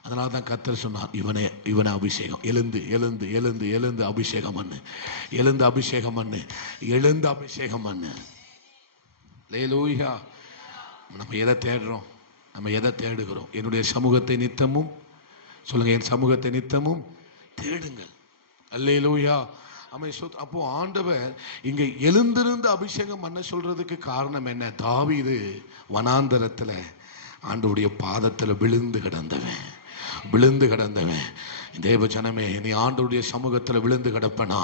அதனால தான் கர்த்தர் சொன்னார், இவனை அபிஷேகம், எழுந்து எழுந்து எழுந்து எழுந்து அபிஷேகம் பண்ணு, எழுந்து அபிஷேகம் பண்ணு, எழுந்து அபிஷேகம் பண்ணு. அல்லேலூயா. நம்ம எதை தேடுறோம்? நம்ம எதை தேடுகிறோம்? என்னுடைய சமூகத்தை நித்தமும் சொல்லுங்க, என் சமூகத்தை நித்தமும் தேடுங்கள். அல்லேலூயா. அப்போ ஆண்டவர் இங்க எழுந்திருந்து அபிஷேகம் பண்ண சொல்றதுக்கு காரணம் என்ன? தாவீது வனாந்தரத்துல ஆண்டவருடைய பாதத்துல விழுந்து கிடந்தவன். தேவ ஜனமே, நீ ஆண்டவருடைய சமூகத்தில் விழுந்து கிடப்பனா,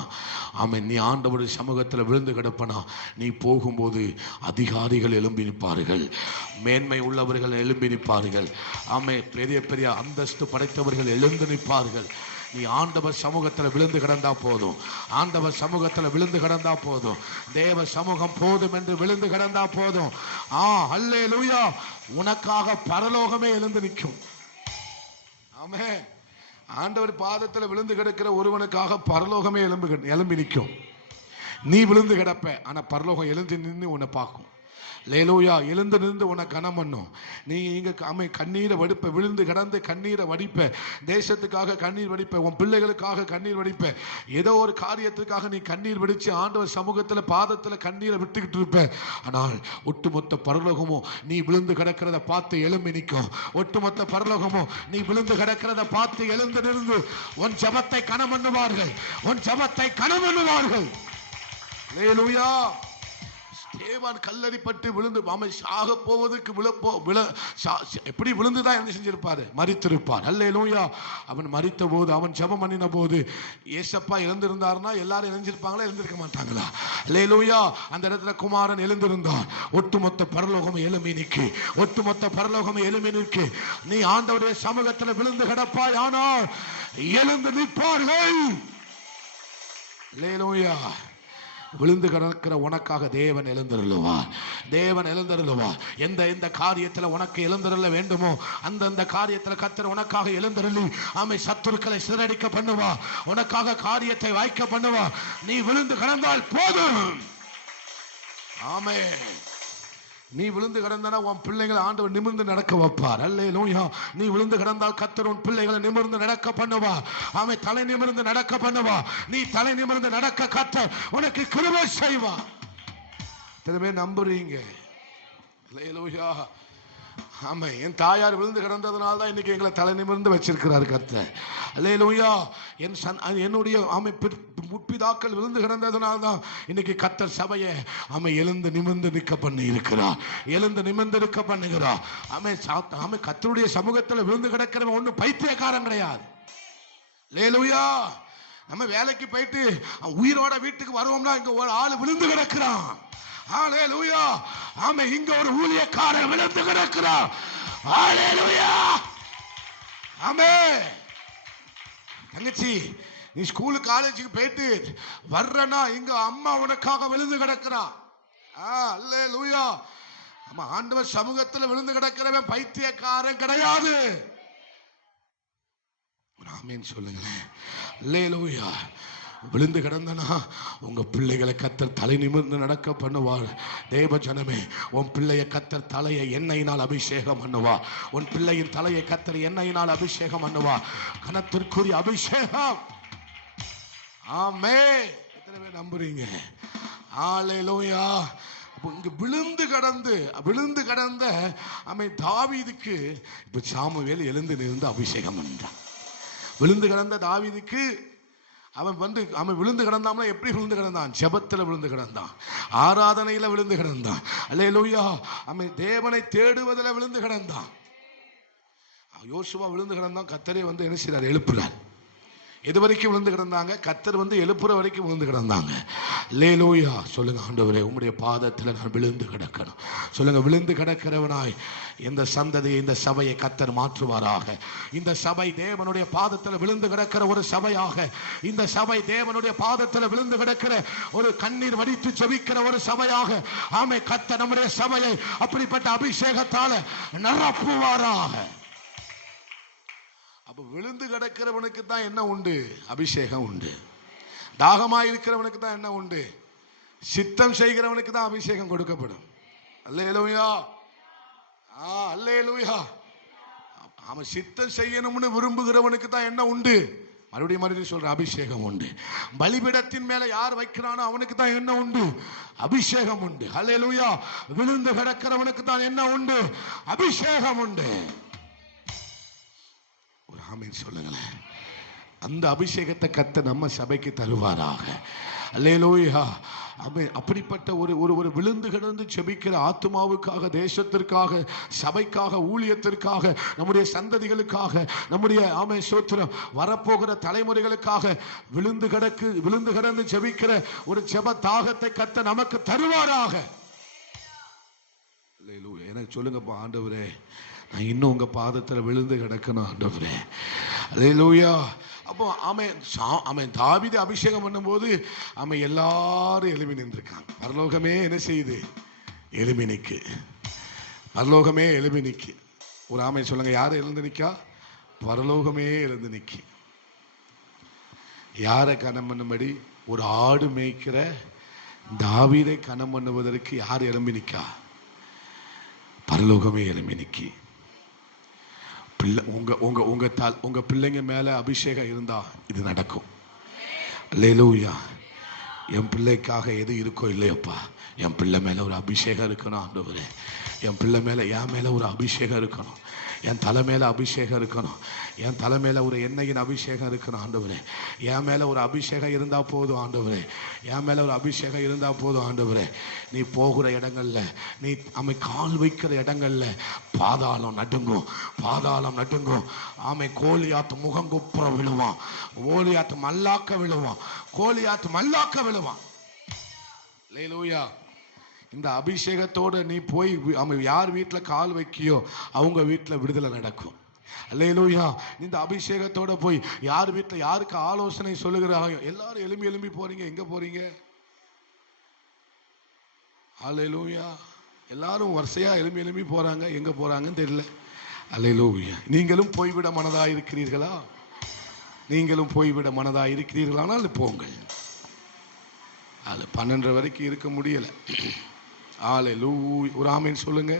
ஆமென், நீ ஆண்டவருடைய சமூகத்தில் விழுந்து கிடப்பனா, நீ போகும்போது அதிகாரிகள் எழும்பி நிற்பார்கள், மேன்மை உள்ளவர்கள் எழும்பி நிற்பார்கள், ஆமே, பெரிய பெரிய அந்தஸ்து படைத்தவர்கள் எழுந்து நிற்பார்கள். நீ ஆண்டவர் சமூகத்தில் விழுந்து கிடந்தா போதும், ஆண்டவர் சமூகத்தில் விழுந்து கிடந்தா போதும், தேவ சமூகம் போதும் என்று விழுந்து கிடந்தா போதும். அல்லேலூயா. உனக்காக பரலோகமே எழுந்து நிற்கும். ஆமென். ஆண்டவர் பாதத்தில் விழுந்து கிடக்கிற ஒருவனுக்காக பரலோகமே எழும்பி நிற்கும். நீ விழுந்து கிடப்ப, ஆனா பரலோகம் எழுந்து நின்று உன்னை பார்க்கும். லேலூயா. எழுந்து நின்று உன்னை கனம் பண்ணும். நீ இங்க கண்ணீரை வடிப்ப, விழுந்து கிடந்து கண்ணீரை வடிப்ப, தேசத்துக்காக கண்ணீர் வடிப்ப, உன் பிள்ளைகளுக்காக கண்ணீர் வடிப்ப, ஏதோ ஒரு காரியத்துக்காக நீ கண்ணீர் வடிச்சு ஆண்டவர் சமூகத்துல பாதத்துல கண்ணீரை விட்டுக்கிட்டு இருப்ப. ஆனால் ஒட்டுமொத்த பரலோகமும் நீ விழுந்து கிடக்கிறத பார்த்து எழும்பி நிற்கும். ஒட்டுமொத்த பரலோகமும் நீ விழுந்து கிடக்கிறத பார்த்து எழுந்து நின்று உன் ஜெபத்தை கனம் பண்ணுவார்கள், உன் ஜெபத்தை கனம் பண்ணுவார்கள். லேலூயா. தேவன் கல்லறிப்பட்டு விழுந்து சாக போவதற்கு எப்படி விழுந்துதான் என்ன செஞ்சிருப்பாரு? மரித்திருப்பார். அல்லேலூயா. அவன் மரித்த போது, அவன் ஜெபம் பண்ணின போது, ஏசப்பா எழுந்திருந்தார்னா எல்லாரும் எழுந்திருப்பாங்களா? எழுந்திருக்க மாட்டாங்களா? அல்லேலூயா. அந்த இடத்துல குமாரன் எழுந்திருந்தார். ஒட்டுமொத்த பரலோகம் எழும்பி நிற்கு, ஒட்டுமொத்த பரலோகம் எழும்பி நிற்கு. நீ ஆண்டவருடைய சமூகத்தில் விழுந்து கிடப்பாய், ஆனால் எழுந்து நிற்பார்கள். அல்லேலூயா. விழுந்து கிடக்கிற உனக்காக தேவன் எழுந்தருளுவார். தேவன் எழுந்தருளுவார். எந்த காரியத்தில் உனக்கு எழுந்தருள வேண்டுமோ அந்த காரியத்தில் கர்த்தர் உனக்காக எழுந்தருளி ஆமை சத்துருக்களை சிறடிக்க பண்ணுவா, உனக்காக காரியத்தை வாய்க்க பண்ணுவா. நீ விழுந்து கிடந்தால் போதும். ஆமென். நீ விழுந்து கிடந்தனா உன் பிள்ளைகளை ஆண்டவர் நிமிர்ந்து நடக்க வைப்பார். அல்லேலூயா. நீ விழுந்து கிடந்தால் கர்த்தர் உன் பிள்ளைகளை நிமிர்ந்து நடக்க பண்ணுவா. அவன் தலை நிமிர்ந்து நடக்க பண்ணுவா. நீ தலை நிமிர்ந்து நடக்க கர்த்தர் உனக்கு கிருபை செய்வா. திரும்ப நம்புறீங்க? அல்லேலூயா. ஆமா, என் தாயார் விழுந்து கிடந்ததுனால தான் இன்னைக்கு எங்களை தலை நிமிர்ந்து வச்சிருக்கிறார் கர்த்தர். அல்லேலூயா. என்னுடைய முற்பிதாக்கள் விழுந்து கிடந்ததுனால தான் இன்னைக்கு கர்த்தர் சபையை எழுந்து நிமிர்ந்து நிற்க பண்ணி இருக்கிறார். எழுந்து நிமிர்ந்து நிற்க பண்ணுகிறார். கர்த்தருடைய சமூகத்தில் விழுந்து கிடக்கிறவன் ஒன்னும் பைத்தியக்காரன் கிடையாது. அல்லேலூயா. நம்ம வேலைக்கு போயிட்டு உயிரோட வீட்டுக்கு வருவோம்னா இங்க ஒரு ஆள் விழுந்து கிடக்கிறான். ஹல்லேலூயா. ஆமே, இங்க ஒரு ஊழியக்காரன் விழுந்து கிடக்கிறான். ஹல்லேலூயா. ஆமே. தங்கச்சி, நீ ஸ்கூலு காலேஜுக்கு போயிட்டு வர்றனா இங்க அம்மா உனக்காக விழுந்து கிடக்கிறா. அல்லேலூயா. ஆமா, ஆண்டவர் சமூகத்தில் விழுந்து கிடக்கிறவன் பைத்தியக்காரன் கிடையாது. ஆமென் சொல்லுங்களேன். அல்லேலூயா. விழுந்து கிடந்தனா உங்க பிள்ளைகளை கர்த்தர் தலை நிமிர்ந்து நடக்க பண்ணுவார். தேவ ஜனமே, உன் பிள்ளைய கர்த்தர் தலையை எண்ணெயினால் அபிஷேகம் பண்ணுவா. உன் பிள்ளையின் தலையை கர்த்தர் எண்ணெயினால் அபிஷேகம் பண்ணுவா. கனத்திற்குரிய அபிஷேகம். ஆமென். எத்தனை பேர் நம்புறீங்க? ஹல்லேலூயா. இங்க விழுந்து கடந்த தாவீதுக்கு இப்ப சாமுவேல் எழுந்து நின்று அபிஷேகம் பண்றான். விழுந்து கிடந்த தாவீதுக்கு அவன் விழுந்து கிடந்தாம்னா எப்படி விழுந்து கிடந்தான்? ஜெபத்தில் விழுந்து கிடந்தான், ஆராதனையில விழுந்து கிடந்தான். அல்லேலூயா. அவன் தேவனை தேடுவதில் விழுந்து கிடந்தான். யோசுவா விழுந்து கிடந்தான். கர்த்தரே என்ன செய்றார்? எழுப்புறார். எது வரைக்கும் விழுந்து கிடந்தாங்க? கர்த்தர் எழுப்புற வரைக்கும் விழுந்து கிடந்தாங்க. அல்லேலூயா. சொல்லுங்க, ஆண்டவரே உம்முடைய பாதத்தில் நான் விழுந்து கிடக்கணும். சொல்லுங்க, விழுந்து கிடக்கிறவனாய் இந்த சந்ததியை, இந்த சபையை கர்த்தர் மாற்றுவாராக. இந்த சபை தேவனுடைய பாதத்தில் விழுந்து கிடக்கிற ஒரு சபையாக, இந்த சபை தேவனுடைய பாதத்தில் விழுந்து கிடக்கிற ஒரு கண்ணீர் வடித்து செபிக்கிற ஒரு சபையாக ஆமே கர்த்தர் நம்முடைய சபையை அப்படிப்பட்ட அபிஷேகத்தால நிரப்புவாராக. அப்ப விழுந்து கிடக்கிறவனுக்கு தான் என்ன உண்டு? அபிஷேகம் உண்டு. தாகமாய் இருக்கிறவனுக்கு தான் என்ன உண்டு? சித்தம் செய்கிறவனுக்கு தான் அபிஷேகம் கொடுக்கப்படும். அல்லேலூயா. அல்லேலூயா. அவன் சித்தம் செய்யணும்னு விரும்புகிறவனுக்கு தான் என்ன உண்டு? மறுபடியும் சொல்ற அபிஷேகம் உண்டு. பலிபீடத்தின் மேல யார் வைக்கிறானோ அவனுக்கு தான் என்ன உண்டு? அபிஷேகம் உண்டு. அல்லேலூயா. விழுந்து கிடக்கிறவனுக்கு தான் என்ன உண்டு? அபிஷேகம் உண்டு. ஆமென் சொல்லுங்களேன். அந்த அபிஷேகத்தை கர்த்தர் நம்ம சபைக்கு தருவாராக. அல்லேலூயா. அப்படிப்பட்ட ஒரு விழுந்து கிடந்து செபிக்கிற ஆத்துமாவுக்காக, தேசத்திற்காக, சபைக்காக, ஊழியத்திற்காக, நம்முடைய சந்ததிகளுக்காக, நம்முடைய ஸ்தோத்திரம் வரப்போகிற தலைமுறைகளுக்காக விழுந்து கிடந்து செபிக்கிற ஒரு ஜெப தாகத்தை கர்த்தர் நமக்கு தருவாராக. அல்லேலூயா. எனக்கு சொல்லுங்கப்பா, ஆண்டவரே நான் இன்னும் உங்க பாதத்தில் விழுந்து கிடக்கணும் ஆண்டவரே. அல்லேலூயா. அப்போ ஆமென் தாவீது அபிஷேகம் பண்ணும்போது எல்லாரும் எழுப்பி நின்றுருக்காங்க. பரலோகமே என்ன செய்யுது? எழுப்பி நிற்கு. பரலோகமே எழுப்பி நிற்கு. ஒரு ஆமென் சொல்லுங்க. யாரை எழுந்து நிற்கா? பரலோகமே எழுந்து நிற்கு. யாரை கனம் பண்ணும்படி? ஒரு ஆடு மேய்க்கிற தாவீதை கனம் பண்ணுவதற்கு யார் எழும்பி நிற்கா? பரலோகமே எழும்பி நிற்கி. உங்க பிள்ளைங்க மேல அபிஷேகம் இருந்தா இது நடக்கும். அல்லேலூயா. என் பிள்ளைக்காக எது இருக்கோ இல்லையப்பா, என் பிள்ளை மேல ஒரு அபிஷேகம் இருக்கணும் ஆண்டவரே. என் பிள்ளை மேல, என் மேல ஒரு அபிஷேகம் இருக்கணும். என் தலை மேல அபிஷேகம் இருக்கணும். என் தலை மேல ஒரு எண்ணெயின் அபிஷேகம் இருக்கணும் ஆண்டவரே. என் மேல ஒரு அபிஷேகம் இருந்தா போதும் ஆண்டவரே. என் மேல ஒரு அபிஷேகம் இருந்தா போதும் ஆண்டவரே. நீ போகிற இடங்கள்ல, நீ கால் வைக்கிற இடங்கள்ல பாதாளம் நடுங்கும், பாதாளம் நடுங்கும். கோலியாத்து முகங்குப்புற விழுவான், கோலியாத்து மல்லாக்க விழுவான், கோலியாத்து மல்லாக்க விழுவான். அல்லேலூயா. இந்த அபிஷேகத்தோடு நீ போய் யார் வீட்டில் கால் வைக்கியோ அவங்க வீட்டில் விடுதலை நடக்கும். அல்லேலூயா. இந்த அபிஷேகத்தோட போய் யார் வீட்டில் யாருக்கு ஆலோசனை சொல்லுகிறாங்க, எல்லாரும் எழும்பி போறீங்க. எங்க போறீங்க? அல்லேலூயா. எல்லாரும் வரிசையா எழும்பி போறாங்க. எங்க போறாங்கன்னு தெரியல. அல்லேலூயா. நீங்களும் போய்விட மனதாக இருக்கிறீர்களா? நீங்களும் போய்விட மனதாக இருக்கிறீர்களானால் போங்கள். அது 12 வரைக்கும் இருக்க முடியல. அல்லேலூயா. ஒரு ஆமென் சொல்லுங்க.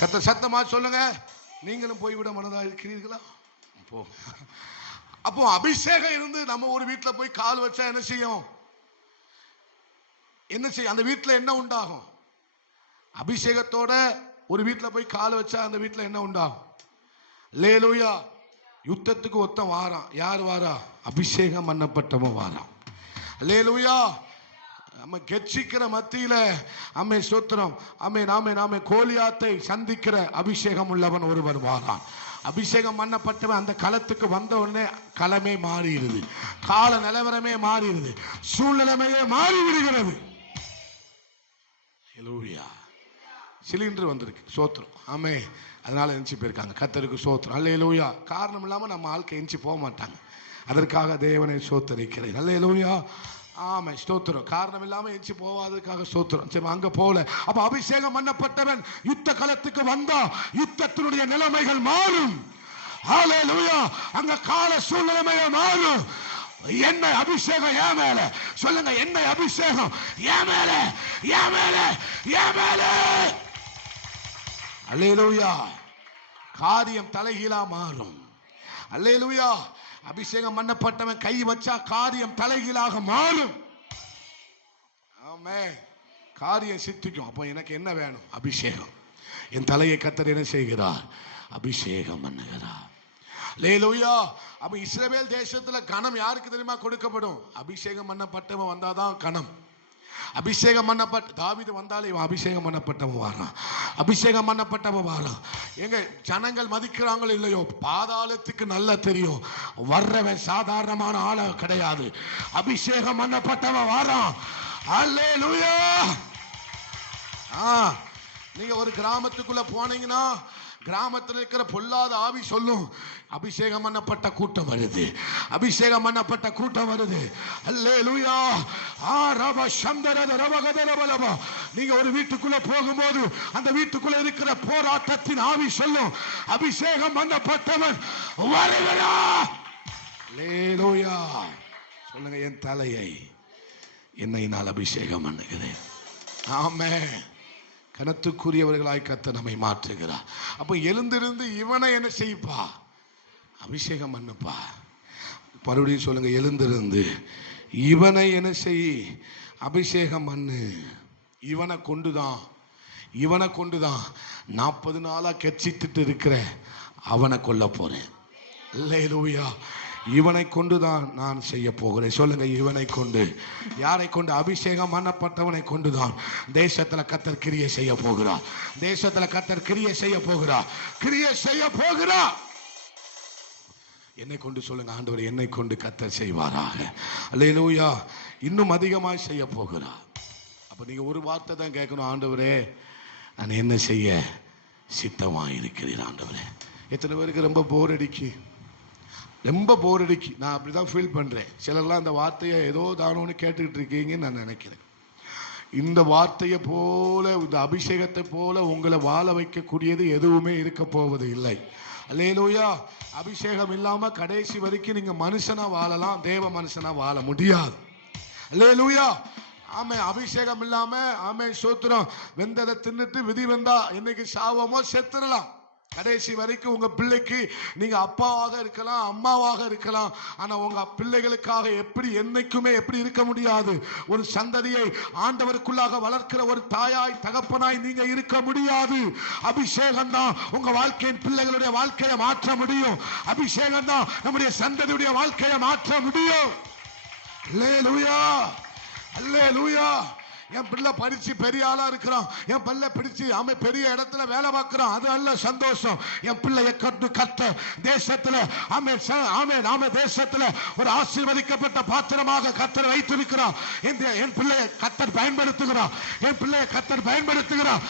கர்த்தர் சத்தமா சொல்லுங்க. நீங்களும் போய்விட மனதாக இருக்கிறீர்களா? போ. அப்போ அபிஷேகம் இருந்து நம்ம ஒரு வீட்டில் போய் கால் வச்சா என்ன செய்யும்? அந்த வீட்டில் என்ன உண்டாகும்? அபிஷேகத்தோட ஒரு வீட்டில் போய் கால் வச்சா அந்த வீட்டில் என்ன உண்டாகும்? அல்லேலூயா. யுத்தத்துக்கு ஒருத்தன் வாரான். யார் வாரா? அபிஷேகம் பண்ணப்பட்டவன் வாரான். அல்லேலூயா. நம்ம கெச்சிக்கிற மத்தியில அம்மே ஸ்தோத்திரம், அம்மே நாமே கோலியாத்தை சந்திக்கிற அபிஷேகம் உள்ளவன் ஒருவன் வாரான். அபிஷேகம் பண்ணப்பட்டவன் அந்த களத்துக்கு வந்த உடனே களமே மாறிடுது, கால நிலவரமே மாறிடுது, சூழ்நிலைமையே மாறி விடுகிறது. சிலிண்டர் வந்திருக்கு. சோத்திரம். ஆமே. அதனால எந்திச்சு போயிருக்காங்க. கர்த்தருக்கு சோத்திரம். அல்லேலூயா. காரணம் இல்லாம நம்ம ஆட்கள் எந்திச்சு போக மாட்டாங்க. அதற்காக தேவனை சோத்தரிக்கிறேன். அல்லேலூயா. ஆமா ஸ்தோத்திரம். காரணம் இல்லாம எந்திச்சு போவாததுக்காக ஸ்தோத்திரம். சரி, அங்க போல. அப்ப அபிஷேகம் பண்ணப்பட்டவன் யுத்த களத்துக்கு வந்தா யுத்தத்தினுடைய நிலைமைகள் மாறும். ஹல்லேலூயா. அங்க கால சூழ்நிலைமைகள் மாறும். என்ன அபிஷேகம் என் மேல சொல்லுங்க. என்ன அபிஷேகம் என் மேல, என் மேல, என் மேல. அல்லேலூயா. காரியம் தலைகீழா மாறும். அல்லேலூயா. அபிஷேகம் பண்ணப்பட்டவன் கை வச்சா காரியம் தலைகீழாக மாறும். ஆமென். காரியம் சித்திக்கும். அப்போ எனக்கு என்ன வேணும்? அபிஷேகம். என் தலையை கர்த்தர் என்ன செய்கிறார்? அபிஷேகம் பண்ணுகிறார். அல்லேலூயா. அப்ப இஸ்ரவேல் தேசத்துல கனம் யாருக்கு தெரியுமா கொடுக்கப்படும்? அபிஷேகம் பண்ணப்பட்டவன் வந்தாதான் கனம். அபிஷேகம் பண்ணப்பட்ட தாவீது வந்தாலே இவன் அபிஷேகம் பண்ணப்பட்டவன் வாரான். அபிஷேகம் பண்ணப்பட்டவன் வாரான். எங்க ஜனங்கள் மதிக்கிறாங்களோ இல்லையோ, பாதாளத்துக்கு நல்லா தெரியும் வர்றவன் சாதாரணமான ஆள கிடையாது. அபிஷேகம் பண்ணப்பட்டவன் வாரான். அல்லேலூயா. நீங்க ஒரு கிராமத்துக்குள்ள போனீங்கன்னா கிராமத்தில் இருக்கிற பொல்லாத ஆவி சொல்லும், அபிஷேகம் பண்ணப்பட்ட கூட்டம் வருது, அபிஷேகம் பண்ணப்பட்ட கூட்டம் வருது. அல்லேலூயா. நீங்க ஒரு வீட்டுக்குள்ள போகும்போது அந்த வீட்டுக்குள்ள இருக்கிற போராட்டத்தின் ஆவி சொல்லும், அபிஷேகம் பண்ணப்பட்டவன் வருகிறார். அல்லேலூயா. சொல்லுங்க. என் தலையை என்னையினால் அபிஷேகம் பண்ணுகிறேன். ஆமென். கனத்துக்குரியவர்களாய் கர்த்தர் நம்மை மாற்றுகிறார். அப்ப எழுந்திருந்து இவனை என்ன செய்ப்பா? அபிஷேகம் பண்ணுப்பா. மறுபடியும் சொல்லுங்க. எழுந்திருந்து இவனை என்ன செய்? அபிஷேகம் பண்ணு. இவனை கொண்டுதான் 40 நாளா கெச்சிட்டு இருக்கிற அவனை கொல்ல போறேன். அல்லேலூயா. இவனை கொண்டுதான் நான் செய்ய போகிறேன். சொல்லுங்க. இவனை கொண்டு. யாரை கொண்டு? அபிஷேகம் பண்ணப்பட்டவனை கொண்டுதான் தேசத்துல கர்த்தர் கிரியை செய்ய போகிறார். தேசத்துல கர்த்தர் கிரியை செய்ய போகிறார். கிரியை செய்ய போகிறார். என்னை கொண்டு சொல்லுங்க. ஆண்டவர் என்னை கொண்டு கர்த்தர் செய்வாராக. அல்லேலூயா. இன்னும் அதிகமாய் செய்ய போகிறார். அப்ப நீங்க ஒரு வார்த்தை தான் கேட்கணும். ஆண்டவரே, நான் என்ன செய்ய சித்தமாய் இருக்கிறேன். ஆண்டவரே. எத்தனை பேருக்கு ரொம்ப போர் அடிக்கு? ரொம்ப போர் அடிக்கு. நான் அப்படிதான் ஃபீல் பண்றேன். சிலர்லாம் அந்த வார்த்தையை ஏதோ தானோன்னு கேட்டுக்கிட்டு இருக்கீங்கன்னு நான் நினைக்கிறேன். இந்த வார்த்தையை போல, இந்த அபிஷேகத்தை போல உங்களை வாழ வைக்கக்கூடியது எதுவுமே இருக்க போவது இல்லை. அல்லேலூயா. அபிஷேகம் இல்லாம கடைசி வரைக்கும் நீங்க மனுஷனா வாழலாம், தேவ மனுஷனா வாழ முடியாது. அல்லேலூயா. ஆமே. அபிஷேகம் இல்லாம ஆமே ஸ்தோத்திரம் வெந்ததை தின்னுட்டு விதி வந்தா இன்னைக்கு சாவமோ செத்துறலாம். கடைசி வரைக்கும் உங்க பிள்ளைக்கு நீங்க அப்பாவாக இருக்கலாம், அம்மாவாக இருக்கலாம். ஆனா உங்க பிள்ளைகளுக்காக எப்படி என்னைக்குமே எப்படி இருக்க முடியாது. ஒரு சந்ததியை ஆண்டவருக்குள்ளாக வளர்க்கிற ஒரு தாயாய் தகப்பனாய் நீங்க இருக்க முடியாது. அபிஷேகம் தான் உங்க வாழ்க்கையின் பிள்ளைகளுடைய வாழ்க்கையை மாற்ற முடியும். அபிஷேகம் தான் நம்முடைய சந்ததியுடைய வாழ்க்கையை மாற்ற முடியும். அல்லேலூயா. அல்லேலூயா. என் பிள்ளை படிச்சு பெரிய ஆளா இருக்கிறான், என் பிள்ளை பிடிச்சு அவன் பெரிய இடத்துல வேலை பார்க்கிறான், அது அல்ல சந்தோஷம். என் பிள்ளையை கட்டு கத்த தேசத்துல தேசத்துல ஒரு ஆசீர்வதிக்கப்பட்ட பாத்திரமாக கர்த்தர் வைத்திருக்கிறான். என் பிள்ளையை கர்த்தர் பயன்படுத்துகிறான். என் பிள்ளையை கர்த்தர் பயன்படுத்துகிறான்.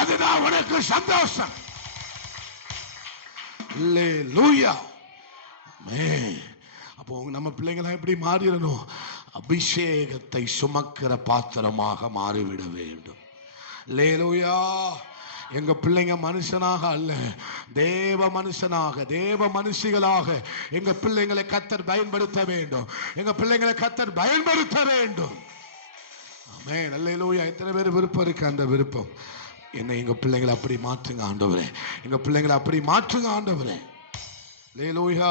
அதுதான் உனக்கு சந்தோஷம். அல்லேலூயா. அப்போ நம்ம பிள்ளைங்களாம் எப்படி மாறிடணும்? அபிஷேகத்தை சுமக்கிற பாத்திரமாக மாறிவிட வேண்டும். அல்லேலூயா. எங்க பிள்ளைங்க மனுஷனாக அல்ல, தேவ மனுஷனாக, தேவ மனுஷிகளாக எங்க பிள்ளைங்களை கர்த்தர் பயன்படுத்த வேண்டும். எங்க பிள்ளைங்களை கர்த்தர் பயன்படுத்த வேண்டும். ஆமென். அல்லேலூயா. எத்தனை பேர் விருப்பம் இருக்கு? அந்த விருப்பம் என்னை எங்க பிள்ளைங்களை அப்படி மாற்றுங்க ஆண்டவரே, எங்க பிள்ளைங்களை அப்படி மாற்றுங்க ஆண்டவரே. அல்லேலூயா.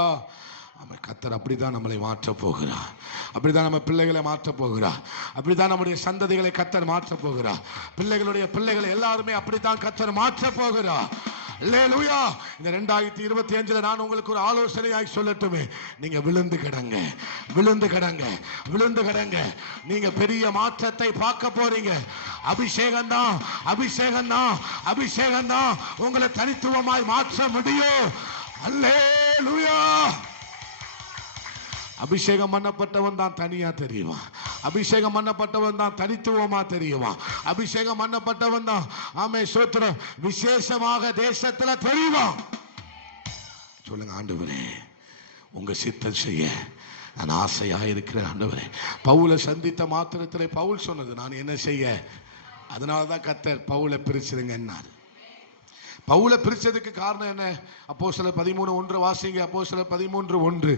கர்த்தர் அப்படிதான் நம்மளை மாற்ற போகிறார். அப்படிதான் நம்ம பிள்ளைகளை மாற்ற போகிறார். அப்படிதான் நம்முடைய சந்ததிகளை கர்த்தர் மாற்ற போகிறார். பிள்ளைகளுடைய பிள்ளைகளை எல்லாருமே அப்படித்தான் கர்த்தர் மாற்ற போகிறார். அல்லேலூயா. இந்த 2025 நான் உங்களுக்கு ஒரு ஆலோசனையாய் சொல்லட்டுமே, நீங்க விழுந்து கிடங்க, விழுந்து கிடங்க, விழுந்து கிடங்க. நீங்க பெரிய மாற்றத்தை பார்க்க போறீங்க. அபிஷேகம் தான், அபிஷேகம் தான், அபிஷேகம் தான் உங்களை தனித்துவமாய் மாற்ற முடியும். அல்லேலூயா. அபிஷேகம் பண்ணப்பட்டவன் தான் தனியா தெரியுவான். அபிஷேகம் பண்ணப்பட்டவன் தான் தனித்துவமா தெரியுவான். அபிஷேகம் பண்ணப்பட்டவன் தான் ஆமே ஸ்தோத்திரம் விசேஷமாக தேசத்துல தெரியுவான். சொல்லுங்க, ஆண்டவரே உங்க சித்தம் செய்ய நான் ஆசையா இருக்கிறேன் ஆண்டவரே. பவுலை சந்தித்த மாத்திரத்திலே பவுல் சொன்னது, நான் என்ன செய்ய? அதனாலதான் கர்த்தர் பவுலை பிரிச்சிருங்கன்னாரு. பவுலை பிரிச்சதுக்கு காரணம் என்ன? அப்போஸ்தலர் 13:1 வாசிங்க. அப்போஸ்தலர் 13:1.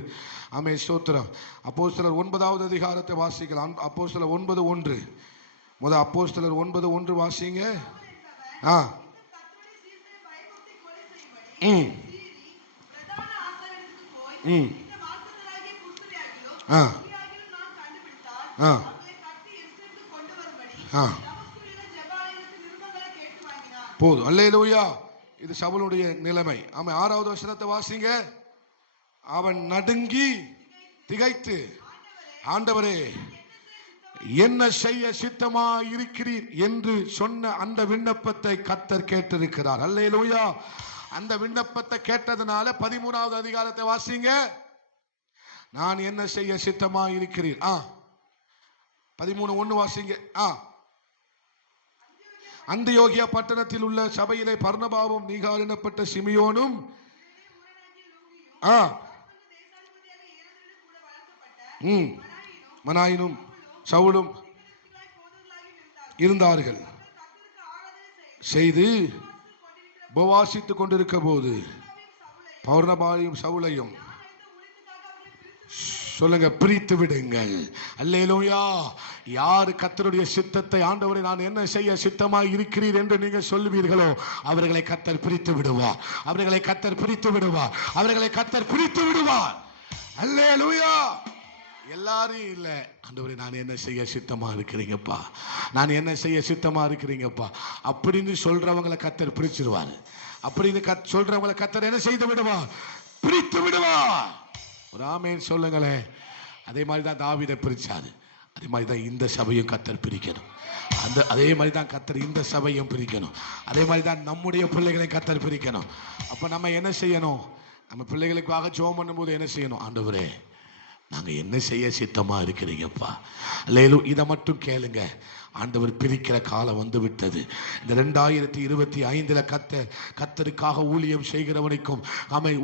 ஆமென் ஸ்தோத்திரம். அப்போஸ்தலர் 9வது அதிகாரத்தை வாசிக்கலாம். அப்போஸ்தலர் 9:1. முதல் அப்போஸ்தலர் 9:1 வாசிங்க. போதும். அல்லேலூயா. இது சவுலுடைய நிலைமை. ஆமென். 6வது வசனத்தை வாசிங்க. அவன் நடுங்கி திகைத்து, ஆண்டவரே என்ன செய்ய சித்தமா இருக்கிறீர் என்று சொன்ன அந்த விண்ணப்பத்தை கர்த்தர் கேட்டிருக்கிறார். அல்லேலூயா. அந்த விண்ணப்பத்தை கேட்டதனால 13வது அதிகாரத்தை வாசிங்க. நான் என்ன செய்ய சித்தமா இருக்கிறீர். 13:1 வாசிங்க. அந்தியோகியா பட்டணத்தில் உள்ள சபையிலே பர்னபாவும் நீகார் எனப்பட்ட சிமியோனும் மனாயினும் சவுலும் இருந்தார்கள். செய்து உபவாசித்துக் கொண்டிருக்க போது பர்னபாவையும் சவுலையும் சொல்லுங்க, பிரித்து விடுங்கள். அல்லேலூயா. யார் கர்த்தருடைய சித்தத்தை, ஆண்டவரே நான் என்ன செய்ய சித்தமாய் இருக்கிறீர் என்று நீங்க சொல்லுவீர்களோ அவர்களை கர்த்தர் பிரித்து விடுவார். அவர்களை கர்த்தர் பிரித்து விடுவார். அவர்களை கர்த்தர் பிரித்து விடுவார். அல்லேலூயா. எல்லாரும் இல்ல, ஆண்டவரே நான் என்ன செய்ய சித்தமா இருக்கிறீங்கப்பா, நான் என்ன செய்ய சித்தமா இருக்கிறீங்கப்பா அப்படின்னு சொல்றவங்களை கர்த்தர் பிரிச்சிருவார். அப்படின்னு சொல்றவங்களை கர்த்தர் என்ன செய்து விடுவார்? பிரித்து விடுவார். ஆமென் சொல்லுங்களேன். அதே மாதிரி தான் தாவீதை பிரிச்சாரு. அதே மாதிரி தான் இந்த சபையும் கர்த்தர் பிரிக்கணும். அதே மாதிரி தான் கர்த்தர் இந்த சபையும் பிரிக்கணும். அதே மாதிரி தான் நம்முடைய பிள்ளைகளை கர்த்தர் பிரிக்கணும். அப்ப நம்ம என்ன செய்யணும்? நம்ம பிள்ளைகளுக்காக ஜெபம் பண்ணும்போது என்ன செய்யணும்? ஆண்டவரே நாங்க என்ன செய்ய சித்தமா இருக்கிறீங்கப்பா. அல்லேலூயா. இதை மட்டும் கேளுங்க. ஆண்டவர் பிரிக்கிற காலம் வந்து விட்டது. இந்த 2025 கர்த்தருக்காக ஊழியம் செய்கிறவனுக்கும்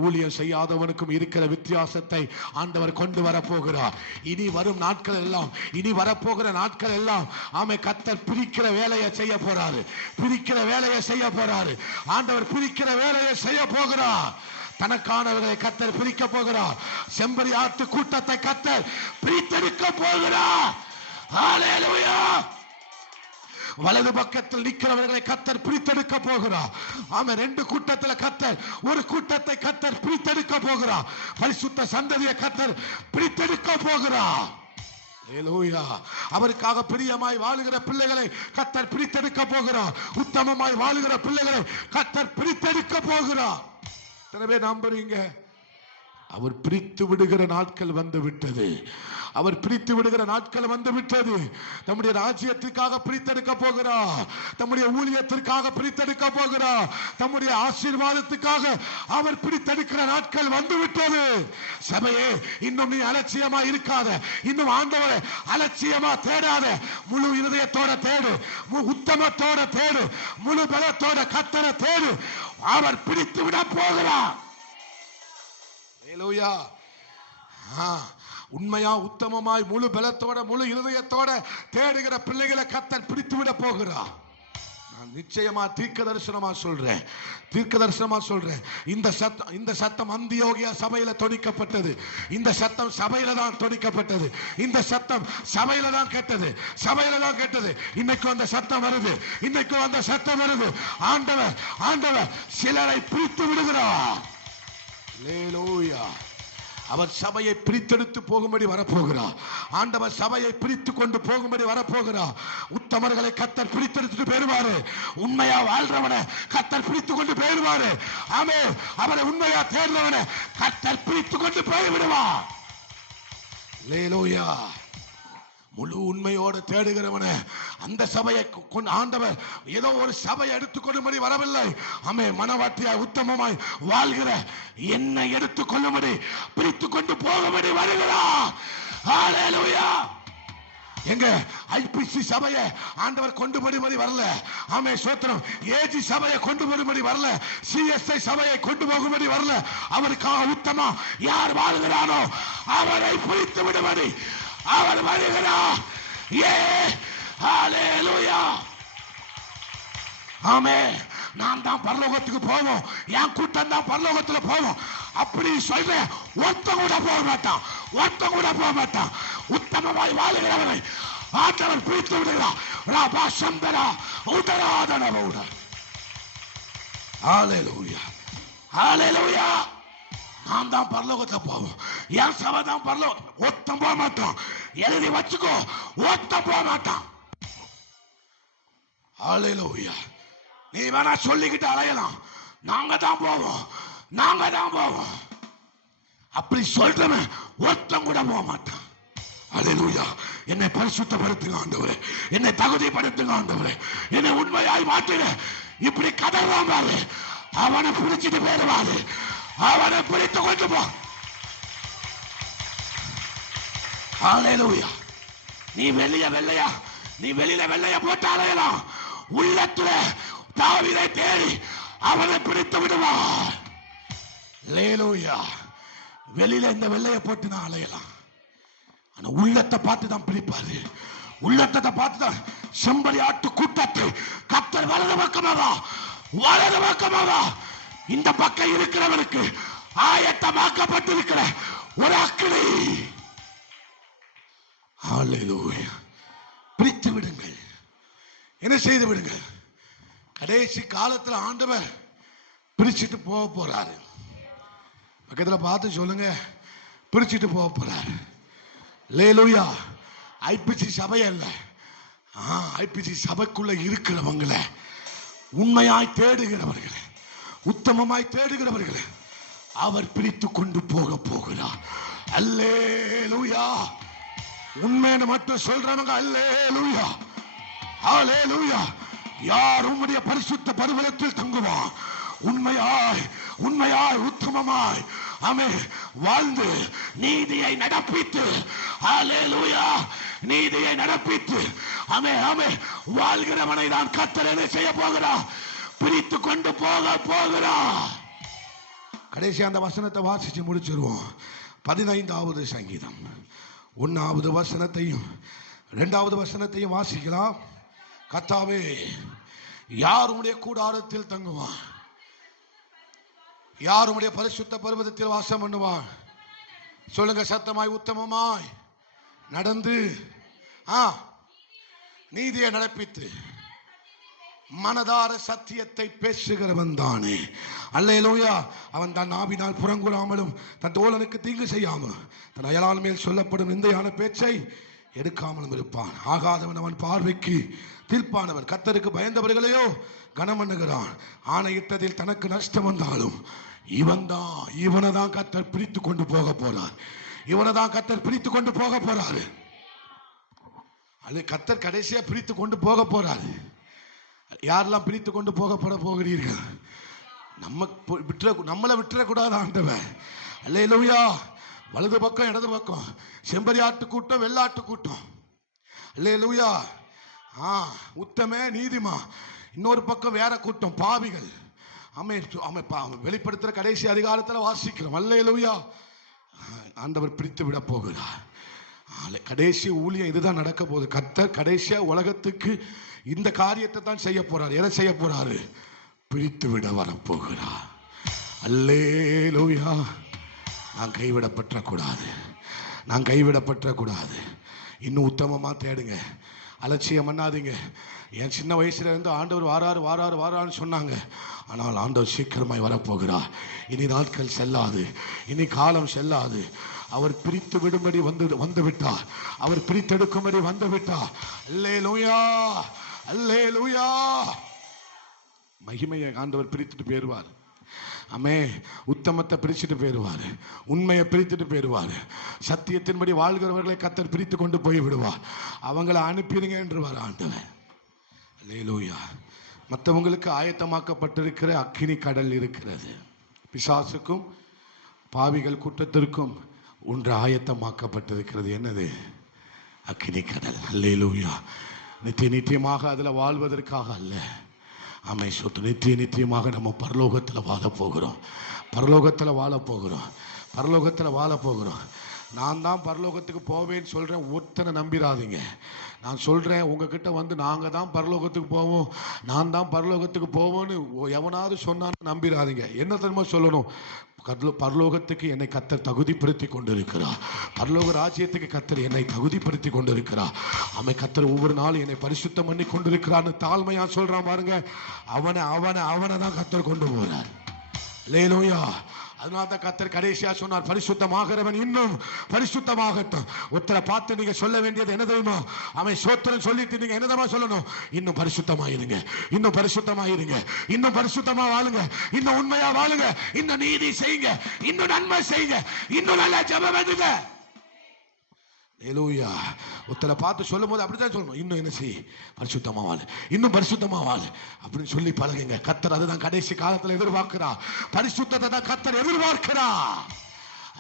ஊழியம் செய்யாதவனுக்கும் இருக்கிற வித்தியாசத்தை ஆண்டவர் கொண்டு வர போகிறார். இனி வரும் நாட்கள் எல்லாம், இனி வரப்போகிற நாட்கள் எல்லாம் கர்த்தர் பிரிக்கிற வேலையை செய்ய போறாரு. பிரிக்கிற வேலையை செய்ய போறாரு. ஆண்டவர் பிரிக்கிற வேலையை செய்ய போகிறார். தனக்கானவர்களை கர்த்தர் பிரிக்க போகிறார். செம்பரி ஆட்டு கூட்டத்தை கர்த்தர் பிரித்தெடுக்க போகிறார். ஹல்லேலூயா. வலது பக்கத்தில் நிற்கிறவர்களை கர்த்தர் பிரித்தெடுக்க போகிறார். ஆமா, 2 கூட்டத்தில் கர்த்தர், ஒரு கூட்டத்தை கர்த்தர் பிரித்தெடுக்க போகிறார். பரிசுத்த சந்ததியை கர்த்தர் பிரித்தெடுக்க போகிறார். ஹல்லேலூயா. அவருக்காக பிரியமாய் வாழுகிற பிள்ளைகளை கர்த்தர் பிரித்தெடுக்க போகிறார். உத்தமமாய் வாழுகிற பிள்ளைகளை கர்த்தர் பிரித்தெடுக்க போகிறார். எத்தனை பேர் நம்புறீங்க? அவர் பிரித்து விடுகிற நாட்கள் வந்து விட்டது. அவர் பிரித்து விடுகிற நாட்கள் வந்து விட்டது. நம்முடைய ராஜ்யத்திற்காக பிரித்தெடுக்க போகிறார். நம்முடைய ஊழியத்திற்காக பிரித்தெடுக்க போகிறார். நம்முடைய ஆசீர்வாதத்துக்காக அவர் பிரித்தெடுக்கிற நாட்கள் வந்து விட்டது. சபையே, இன்னும் நீ அலட்சியமா இருக்காத. இன்னும் ஆண்டவரை அலட்சியமா தேடாத. முழு இருதயத்தோட தேடு, உத்தமத்தோட தேடு, முழு பலத்தோட கர்த்தரை தேடு. அவர் பிரித்து விட போகிறார். ஹல்லேலூயா. உண்மையா உத்தமமாய் முழு பலத்தோட முழு இருதயத்தோட தேடுகிற பிள்ளைகளை கர்த்தர் பிரித்து விட போகிறார். நிச்சயமா தீர்க்க தரிசனமா சொல்றேன், தீர்க்க தரிசனமா சொல்றேன். இந்த சத்தம் அந்தியோகியா சபையில தொனிக்கப்பட்டது. இந்த சத்தம் சபையில தான் தொனிக்கப்பட்டது. இந்த சத்தம் சபையில தான் கேட்டது, சபையில தான் கேட்டது. இன்னைக்கும் அந்த சத்தம் வருது, இன்னைக்கும் அந்த சத்தம் வருது. ஆண்டவர் ஆண்டவர் சிலரை பிரித்து விடுகிறார். அல்லேலூயா. அவர் சபையை பிரித்தெடுத்து போகும்படி வரப்போகிறார். ஆண்டவர் சபையை பிரித்து கொண்டு போகும்படி வரப்போகிறார். உத்தமர்களை கர்த்தர் பிரித்தெடுத்துட்டு போயிடுவாரு. உண்மையா வாழ்றவனை கர்த்தர் பிரித்து கொண்டு போயிடுவாரு. ஆமென். அவரை உண்மையா தேடுறவனை கர்த்தர் பிரித்து கொண்டு போய்விடுவார். அல்லேலூயா. முழு உண்மையோடு தேடுகிறவன அந்த சபையை ஆண்டவர் ஏதோ ஒரு சபையை எடுத்துக்கொள்ளும்படி வரவில்லை. ஆமே, மனவாட்டியாய் உத்தமமாய் வாழ்கிற என்னை எடுத்துக்கொள்ளும்படி பிரித்து கொண்டு போகும்படி வருகிறார். ஹல்லேலூயா. எங்க ஐபிசி சபையை ஆண்டவர் கொண்டு வரும்படி வரல. ஆமே, ஸ்தோத்திரம். ஏஜி சபையை கொண்டு வரும்படி வரல. சிஎஸ்ஐ சபையை கொண்டு போகும்படி வரல. அவருக்காக உத்தமா யார் வாழ்கிறானோ அவரை பிரித்து விடும்படி அவர் வருகிறார். ஹல்லேலூயா. ஆமென். நான் தான் பரலோகத்துக்கு போவோம், என் கூட்டம் தான் பரலோகத்துல போவோம் அப்படி சொல்றேன். ஒருத்த கூட போக மாட்டான், ஒருத்த கூட போக மாட்டான். உத்தமமாய் வாழுகிறவனை ஆண்டவர் பிரித்து விடுகிறார். ராபா சம்பரா உதராதனவோட. ஹல்லேலூயா. ஹல்லேலூயா. நான் தான் பரலோகத்தை போவோம், என் சபை தான் பரலோகம். ஒருத்தம் போக மாட்டான். எழுதி வச்சுக்கோ, ஒருத்தம் போக மாட்டான். ஹல்லேலூயா. நீ வேணா சொல்லிக்கிட்டு அலையலாம், நாங்க தான் போவோம், நாங்க தான் போவோம் அப்படி சொல்றவன் ஒருத்தம் கூட போக மாட்டான். ஹல்லேலூயா. என்னை பரிசுத்தப்படுத்துங்க ஆண்டவரே, என்னை தகுதிப்படுத்துங்க ஆண்டவரே, என்னை உண்மையாய் மாற்றிட. இப்படி கதறான் பாரு, அவனை பிடிச்சிட்டு போயிடுவாரு. அவனை பிடித்து கொண்டு போ. ஹல்லேலூயா. நீ வெள்ளையா, நீ வெளியில வெள்ளைய போட்டு அலையலாம், உள்ளத்துல தாவீதை தேடி அவனை பிடித்து விடுவார். ஹல்லேலூயா. வெளியில இந்த வெள்ளைய போட்டு நான் அலையலாம், ஆனா உள்ளத்தை பார்த்து தான் பிடிப்பாரு. உள்ளத்தை பார்த்து தான். செம்பரி ஆட்டு கூட்டத்தை கர்த்தர் வலது பக்கமாவா, வலது பக்கமாவா. இந்த பக்கம் இருக்கிறவனுக்கு ஆயத்தமாக்கப்பட்டிருக்கிற ஒரு அக்கினி. ஹல்லேலூயா. பிரித்து விடுங்கள், என்ன செய்து விடுங்கள். கடைசி காலத்துல ஆண்டவர் பிரிச்சுட்டு போக போறாரு. பக்கத்துல பார்த்து சொல்லுங்க, பிரிச்சுட்டு போக போறாரு. ஹல்லேலூயா. ஐபிசி சபை அல்ல, ஐபிசி சபைக்குள்ள இருக்கிறவங்கள உண்மையாய் தேடுகிறவர்களே, உத்தமமாய் தேடுகிறவர்களே அவர் பிரித்து கொண்டு போக போகிறார். அல்லேலூயா. உண்மைன்னு மட்டும் சொல்றவங்க அல்லேலூயா, ஹல்லேலூயா. யார் உம்முடைய பரிசுத்த பர்வதத்தில் தங்குவான், உண்மையாய் உண்மையாய் உத்தமமாய் ஆமென் வாழ்ந்து நீதியை நடப்பித்து, ஹல்லேலூயா, நீதியை நடப்பித்து ஆமென் ஆமென் வாழ்கிறவனை தான் கர்த்தர் என்ன செய்ய போகிறார், பிரித்து கொண்டு போக போகிறார். கடைசி அந்த வசனத்தை வாசிச்சு முடிச்சிருவோம். 15வது சங்கீதம் 1வது வசனத்தையும் 2வது வசனத்தையும் வாசிக்கலாம். கர்த்தாவே, யார் உம்முடைய கூடாரத்தில் தங்குவான், யார் உம்முடைய பரிசுத்த பர்வதத்தில் வாசம் பண்ணுவான். சொல்லுங்க சத்தமாய். உத்தமமாய் நடந்து நீதியை நடப்பித்து மனதார சத்தியத்தை பேசுகிறவன் தானே. அல்லேலூயா. அவன் தன் நாவினால் புறங்கூறாமலும் தன் தோழனுக்கு தீங்கு செய்யாமலும் தன் அயலான் மேல் சொல்லப்படும் நிந்தையான பேச்சை எடுக்காமலும் இருப்பான். ஆகாதவன் அவன் பார்வைக்கு தீர்ப்பானவன். கர்த்தருக்கு பயந்தவர்களையோ கனம் பண்ணுகிறான். ஆணையிட்டதில் தனக்கு நஷ்டம் வந்தாலும் இவனை தான் கர்த்தர் பிரித்து கொண்டு போக போறார். இவனை தான் கர்த்தர் பிரித்து கொண்டு போக போறாரு. அல்ல, கர்த்தர் கடைசியா பிரித்து கொண்டு போக போறாரு. யாரெல்லாம் பிரித்து கொண்டு போகிறீர்கள்? நம்மளை விட்டுறக்கூடாது ஆண்டவர். அல்லேலூயா. வலது பக்கம் இடது பக்கம் செம்பரி ஆட்டு கூட்டம், வெள்ளாட்டு கூட்டம். அல்லேலூயா. உத்தமே நீதிமா. இன்னொரு பக்கம் வேற கூட்டம், பாவிகள். வெளிப்படுத்துற கடைசி அதிகாரத்தில் வாசிக்கிறோம். அல்லேலூயா. ஆண்டவர் பிரித்து விட போகிறார். கடைசி ஊழியம் இதுதான் நடக்க போகுது. கர்த்தர் கடைசியா உலகத்துக்கு இந்த காரியத்தை தான் செய்ய போறார். எதை செய்ய போறாரு? பிரித்து விட வரப்போகிறார். அல்லேலூயா. நான் கைவிடப்பட்டக்கூடாது, நான் கைவிடப்பட்டக்கூடாது. இன்னும் உத்தமமா தேடுங்க, அலட்சியம் பண்ணாதீங்க. என் சின்ன வயசுல இருந்து ஆண்டவர் வாராருன்னு சொன்னாங்க. ஆனால் ஆண்டவர் சீக்கிரமாய் வரப்போகிறார். இனி நாட்கள் செல்லாது, இனி காலம் செல்லாது. அவர் பிரித்து விடும்படி வந்து விட்டார். அவர் பிரித்தெடுக்கும்படி வந்து விட்டார். அல்லேலூயா, அல்லேலூயா. மகிமையை ஆண்டவர் பிரித்துட்டு போயிருவார். ஆமே. உத்தமத்தை பிரிச்சுட்டு போயிருவாரு, உண்மையை பிரித்துட்டு போயிருவாரு. சத்தியத்தின்படி வாழ்கிறவர்களை கர்த்தர் பிரித்து கொண்டு போய் விடுவார். அவங்களை அனுப்பிடுங்க என்றுவார் ஆண்டவர். அல்லேலூயா. மற்றவங்களுக்கு ஆயத்தமாக்கப்பட்டிருக்கிற அக்கினி கடல் இருக்கிறது. பிசாசுக்கும் பாவிகள் கூட்டத்திற்கும் ஒன்று ஆயத்தமாக்கப்பட்டிருக்கிறது. என்னது? அக்கினி கடல். அல்லேலூயா. நித்தியமாக அதில் வாழ்வதற்காக அல்ல. ஆமை சொத்து நித்தியமாக நம்ம பரலோகத்தில் வாழ போகிறோம். பரலோகத்தில் வாழ போகிறோம். பரலோகத்தில் வாழ போகிறோம். நான் தான் பரலோகத்துக்கு போவேன்னு சொல்கிறேன், ஒருத்தனை நம்பிடாதீங்க. நான் சொல்கிறேன், உங்ககிட்ட வந்து நாங்கள் தான் பரலோகத்துக்கு போவோம், நான் தான் பரலோகத்துக்கு போவோன்னு எவனாவது சொன்னான்னு நம்பிடாதீங்க. என்ன தெரியுமா சொல்லணும்? பரலோகத்துக்கு என்னை கர்த்தர் தகுதிப்படுத்தி கொண்டிருக்கிறார். பரலோக ராஜ்யத்துக்கு கர்த்தர் என்னை தகுதிப்படுத்தி கொண்டிருக்கிறார். அவன் கர்த்தர் ஒவ்வொரு நாளும் என்னை பரிசுத்தம் பண்ணி கொண்டிருக்கிறான்னு தாழ்மையா சொல்றான் பாருங்க. அவனை தான் கர்த்தர் கொண்டு போறார். அல்லேலூயா. அதனால தான் கர்த்தர் கடைசியா சொன்னார், பரிசுத்தமாகிறவன் இன்னும் பரிசுத்தமாகட்டும். ஒருத்தரை பார்த்து நீங்க சொல்ல வேண்டியது என்ன தெரியுமா? அவன் சோத்திரம் சொல்லிட்டு நீங்க என்னதமா சொல்லணும்? இன்னும் பரிசுத்தமாயிருங்க, இன்னும் பரிசுத்தமாயிருங்க, இன்னும் பரிசுத்தமா வாழுங்க, இன்னும் உண்மையா வாழுங்க, இன்னும் நீதி செய்யுங்க, இன்னும் நன்மை செய்யுங்க, இன்னும் நல்ல ஜெபம் பண்ணுங்க. அல்லேலூயா. ஒருத்தரை பார்த்து சொல்லும் போது அப்படித்தான் சொல்லணும், இன்னும் என்ன செய், பரிசுத்தமா வாழு, இன்னும் பரிசுத்தமா வாழு அப்படின்னு சொல்லி பழகுங்க. கர்த்தர் அதுதான் கடைசி காலத்தில் எதிர்பார்க்கிறா. பரிசுத்தத்தை தான் கர்த்தர் எதிர்பார்க்கிறா.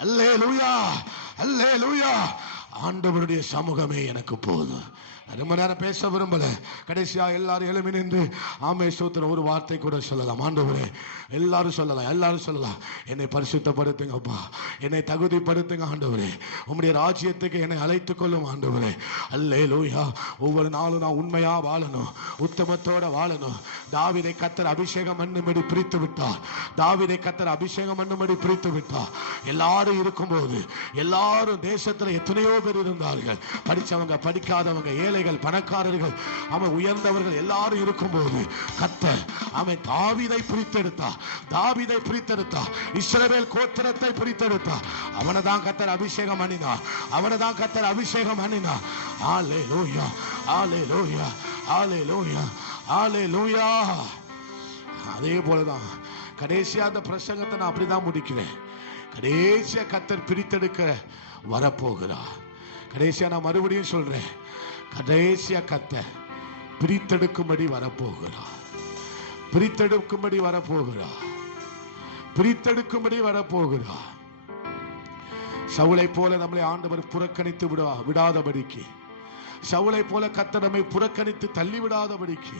அல்லேலூயா, அல்லேலூயா. ஆண்டவருடைய சமூகமே எனக்கு போதும். ரொம்ப நேரம் பேச விரும்பல. கடைசியா எல்லாரும் எழுமி நின்று ஆமே ஸ்தோத்திரம் ஒரு வார்த்தை கூட சொல்லலாம். ஆண்டவரே, எல்லாரும் சொல்லலாம், என்னை பரிசுத்தப்படுத்துங்கப்பா, என்னை தகுதிப்படுத்துங்க ஆண்டவரே, உம்முடைய ராஜ்யத்துக்கு என்னை அழைத்துக் கொள்ளும் ஆண்டவரே. அல்லேலூயா. ஒவ்வொரு நாளும் நான் உண்மையா வாழணும், உத்தமத்தோட வாழணும். தாவீதை கர்த்தர் அபிஷேகம் பண்ணும்படி பிரித்து விட்டார். தாவீதை கர்த்தர் அபிஷேகம் பண்ணும்படி பிரித்து விட்டார். எல்லாரும் இருக்கும்போது, எல்லாரும் தேசத்துல எத்தனையோ பேர் இருந்தார்கள், படிச்சவங்க படிக்காதவங்க, ஏழைகள் பணக்காரர்கள், அவன் உயர்ந்தவர்கள், எல்லாரும் இருக்கும்போது கர்த்தர் அவன் தாவீதை பிரித்தெடுத்தார். தாவீதை பிரித்தெடுத்தார். இஸ்ரவேல் கோத்திரத்தை பிரித்தெடுத்தார். அவனை தான் கர்த்தர் அபிஷேகம் பண்ணினார். அவனை தான் கர்த்தர் அபிஷேகம் பண்ணினார். அல்லேலூயா, அல்லேலூயா, அல்லேலூயா, அல்லேலூயா. அதே போலதான் கடைசியா அந்த பிரசங்கத்தை நான் அப்படிதான் முடிக்கிறேன். கடைசியா கர்த்தர் பிரித்தெடுக்க வரப்போகிறார். கடைசியா நான் மறுபடியும் சொல்றேன், கடைசியா கர்த்தர் பிரித்தெடுக்கும்படி வரப்போகிறார். பிரித்தெடுக்கும்படி வரப்போகிறார். பிரித்தெடுக்கும்படி வரப்போகிறார். சவுலை போல நம்மளை ஆண்டவர் புறக்கணித்து விடாதபடிக்கு, சவுலை போல கர்த்தர் நம்மை புறக்கணித்து தள்ளி விடாதபடிக்கு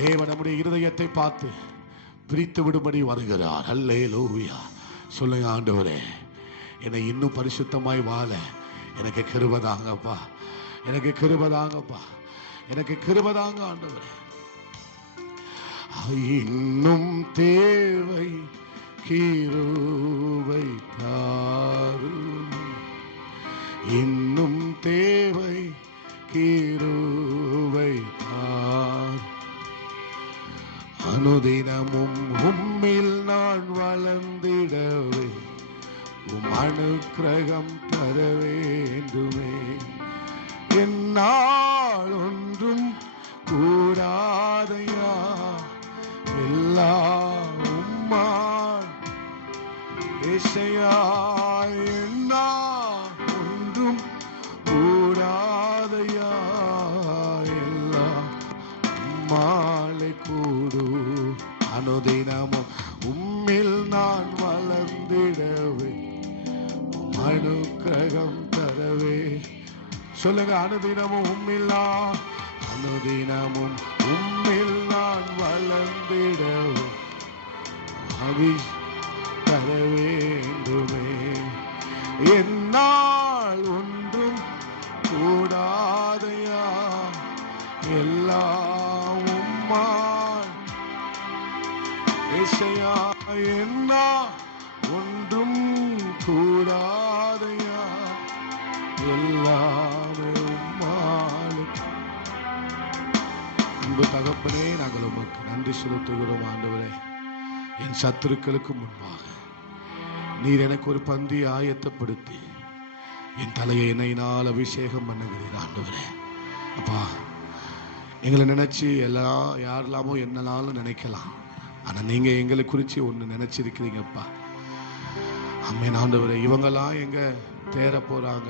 தேவன் நம்முடைய இருதயத்தை பார்த்து பிரித்து விடும்படி வருகிறார். அல்லேலூயா. சொல்லுங்க, ஆண்டவரே, என்னை இன்னும் பரிசுத்தமாய் வாழ எனக்கு கிருபை தாங்கப்பா, எனக்கு கிருபை தாங்கப்பா, எனக்கு கிருபை தாங்க ஆண்டவரே. இன்னும் தேவை கிருபை தாரும், இன்னும் தேவை கிருபை தார். அனுதினமும் உம்மில் நான் வளர்ந்திடவே உம் அனுக்கிரகம் தர வேண்டுமே. என்னால் ஒன்றும் கூடாதையா, எல்லாம் உம்மால் இசையா. என்னால் ஒன்றும் கூடாதையா, எல்லாம் உம்மாலே கூடு. அனுதினமும் உம்மில் நான் வளர்ந்திடவே அனுக்கிரகம் தரவே. சொல்லுங்க, அனுதினமும் உம்மில்லா, அனுதினமும் உம்மில் நான் வளர்ந்திடவே தர வேண்டுமே. என்னால் ஒன்று எல்லாம் உம்மால். ஏசையா என்ன ஒன்றும் கூடாதையா, எல்லாமே உம்மால். அன்பு தகப்பனே, நாங்கள் உமக்கு நன்றி செலுத்துகிறோம் ஆண்டவரே. என் சத்துருக்களுக்கு முன்பாக நீர் எனக்கு ஒரு பந்தி ஆயத்தப்படுத்தி என் தலையை எண்ணெயினால் அபிஷேகம் பண்ணுகிறீர் ஆண்டவரே. அப்பா, எங்களை நினைச்சு யாரெல்லாமோ என்னனாலும் நினைக்கலாம், ஆனா நீங்க எங்களை குறித்து ஒன்று நினைச்சிருக்கிறீங்கப்பா. அம்மேன் ஆண்டவரே, இவங்கெல்லாம் எங்க தேர போறாங்க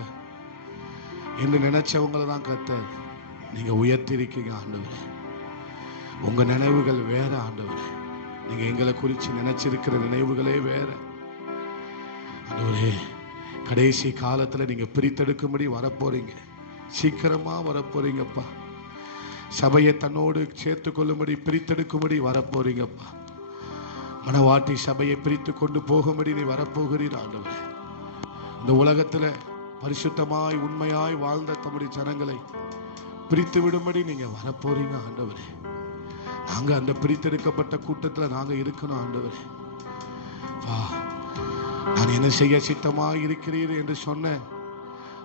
என்று நினைச்சவங்களை தான் கர்த்தர் நீங்க உயர்த்திருக்கீங்க ஆண்டவரே. உங்க நினைவுகள் வேற ஆண்டவரே. நீங்க எங்களை குறித்து நினைச்சிருக்கிற நினைவுகளே வேற ஆண்டவரே. கடைசி காலத்துல நீங்க பிரித்தெடுக்கும்படி வரப்போறீங்க, சீக்கிரமா வரப்போறீங்கப்பா. சபையை தன்னோடு சேர்த்து கொள்ளும்படி பிரித்தெடுக்கும்படி வரப்போறீங்கப்பா. மனவாட்டி சபையை பிரித்து கொண்டு போகும்படி நீ வரப்போகிறீர் ஆண்டவரே. இந்த உலகத்துல பரிசுத்தமாய் உண்மையாய் வாழ்ந்த தம்முடைய ஜனங்களை பிரித்து விடும்படி நீங்க வரப்போறீங்க ஆண்டவரே. நாங்க அந்த பிரித்தெடுக்கப்பட்ட கூட்டத்துல நாங்க இருக்கணும் ஆண்டவரே. வா, நான் என்ன செய்ய சித்தமாக இருக்கிறீர் என்று சொன்ன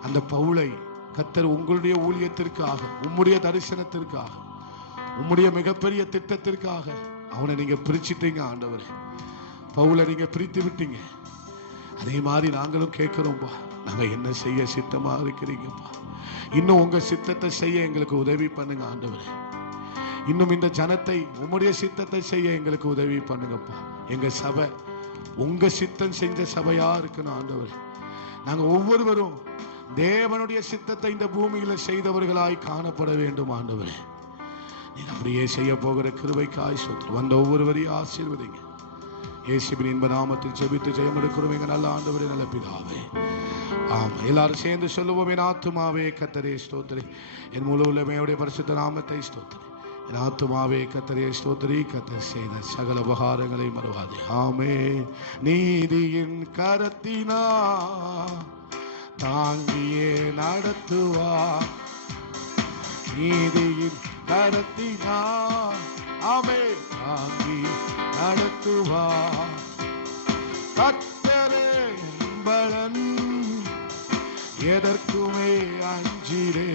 அந்த பவுலை கர்த்தர் உங்களுடைய ஊழியத்திற்காக, உம்முடைய தரிசனத்திற்காக, உம்முடைய மிகப்பெரிய திட்டத்திற்காக அவனை நீங்க பிரிச்சிட்டீங்க ஆண்டவரே. பவுலை நீங்க பிரித்து விட்டீங்க. அதே மாதிரி நாங்களும் கேட்கிறோம்பா, நாங்க என்ன செய்ய சித்தமாக இருக்கிறீங்கப்பா. இன்னும் உங்க சித்தத்தை செய்ய எங்களுக்கு உதவி பண்ணுங்க ஆண்டவரே. இன்னும் இந்த ஜனத்தை உம்முடைய சித்தத்தை செய்ய எங்களுக்கு உதவி பண்ணுங்கப்பா. எங்க சபை உங்க சித்தம் செஞ்ச சபையா இருக்கணும் ஆண்டவரே. நாங்க ஒவ்வொருவரும் தேவனுடைய சித்தத்தை இந்த பூமியில செய்தவர்களாய் காணப்பட வேண்டும் ஆண்டவரே. நீ அப்படியே செய்ய போகிற கிருபைக்காய் ஸ்தோத்திரம். வந்த ஒவ்வொருவரையும் ஆசீர்வதிங்க. இயேசுவின் இன்ப நாமத்தில் ஜெபித்து ஜெயம் எடுக்கிறோம் எங்க நல்ல ஆண்டவரே, நல்ல பிதாவே. ஆமா, எல்லாரும் சேர்ந்து சொல்லுவோம். என் ஆத்துமாவே கர்த்தரே ஸ்தோத்திரி, என் முழு உள்ளமையுடைய பரிசுத்த நாமத்தை ஸ்தோத்திரி. என் ஆத்துமாவே கர்த்தரே ஸ்தோத்திரி, கர்த்தர் செய்த சகல உபகாரங்களை மறவாதே. ஆமே. நீதியின் கரத்தினா தாங்கியே நடத்துவா, நீதியின் கரத்தினா ஆமே தாங்கி நடத்துவா. கர்த்தரே என்பலன், எதற்குமே அஞ்சிரே.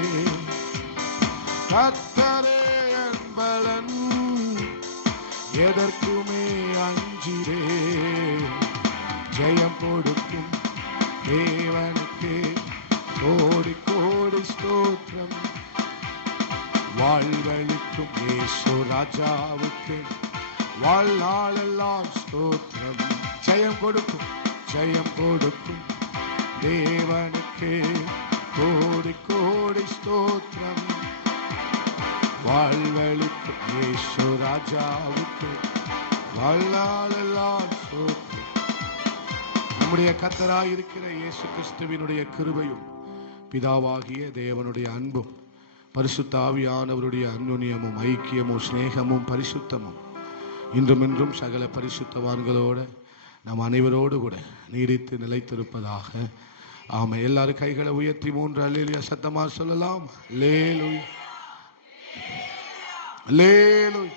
கர்த்தரே என்பலன், எதற்குமே அஞ்சிரே. ஜெயம் கொடுக்கும் தேவனுக்கு கோடி கோடி ஸ்தோத்திரம். வாழ்வழிக்கும் இயேசு ராஜாவுக்கு வாழ்நாளெல்லாம் ஸ்தோத்திரம். ஜெயம் கொடுக்கும், ஜெயம் கொடுக்கும் தேவனுக்கு கோடி கோடி ஸ்தோத்திரம். வாழ்வழிக்கும் இயேசு ராஜாவுக்கு வாழ்நாளெல்லாம் ஸ்தோத்திரம். நம்முடைய கர்த்தராய் இருக்கிற இயேசு கிறிஸ்துவினுடைய கிருபையும் பிதாவாகிய தேவனுடைய அன்பும் பரிசுத்த ஆவியானவருடைய அன்யோன்யமும் ஐக்கியமும் சிநேகமும் பரிசுத்தமும் இன்றும் இன்றும் சகல பரிசுத்தவான்களோட நம் அனைவரோடு கூட நீடித்து நிலைத்திருப்பதாக. ஆமா, எல்லாரும் கைகளை உயர்த்தி 3 அல்லேலூயா சத்தமா சொல்லலாம். அல்லேலூயா, அல்லேலூயா.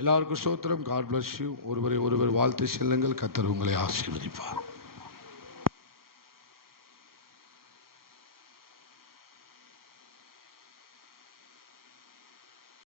எல்லாருக்கும் ஸ்தோத்திரம். God bless you. ஒருவரை ஒருவர் வாழ்த்து செல்லுங்கள். கர்த்தர் உங்களை ஆசீர்வதிப்பார்.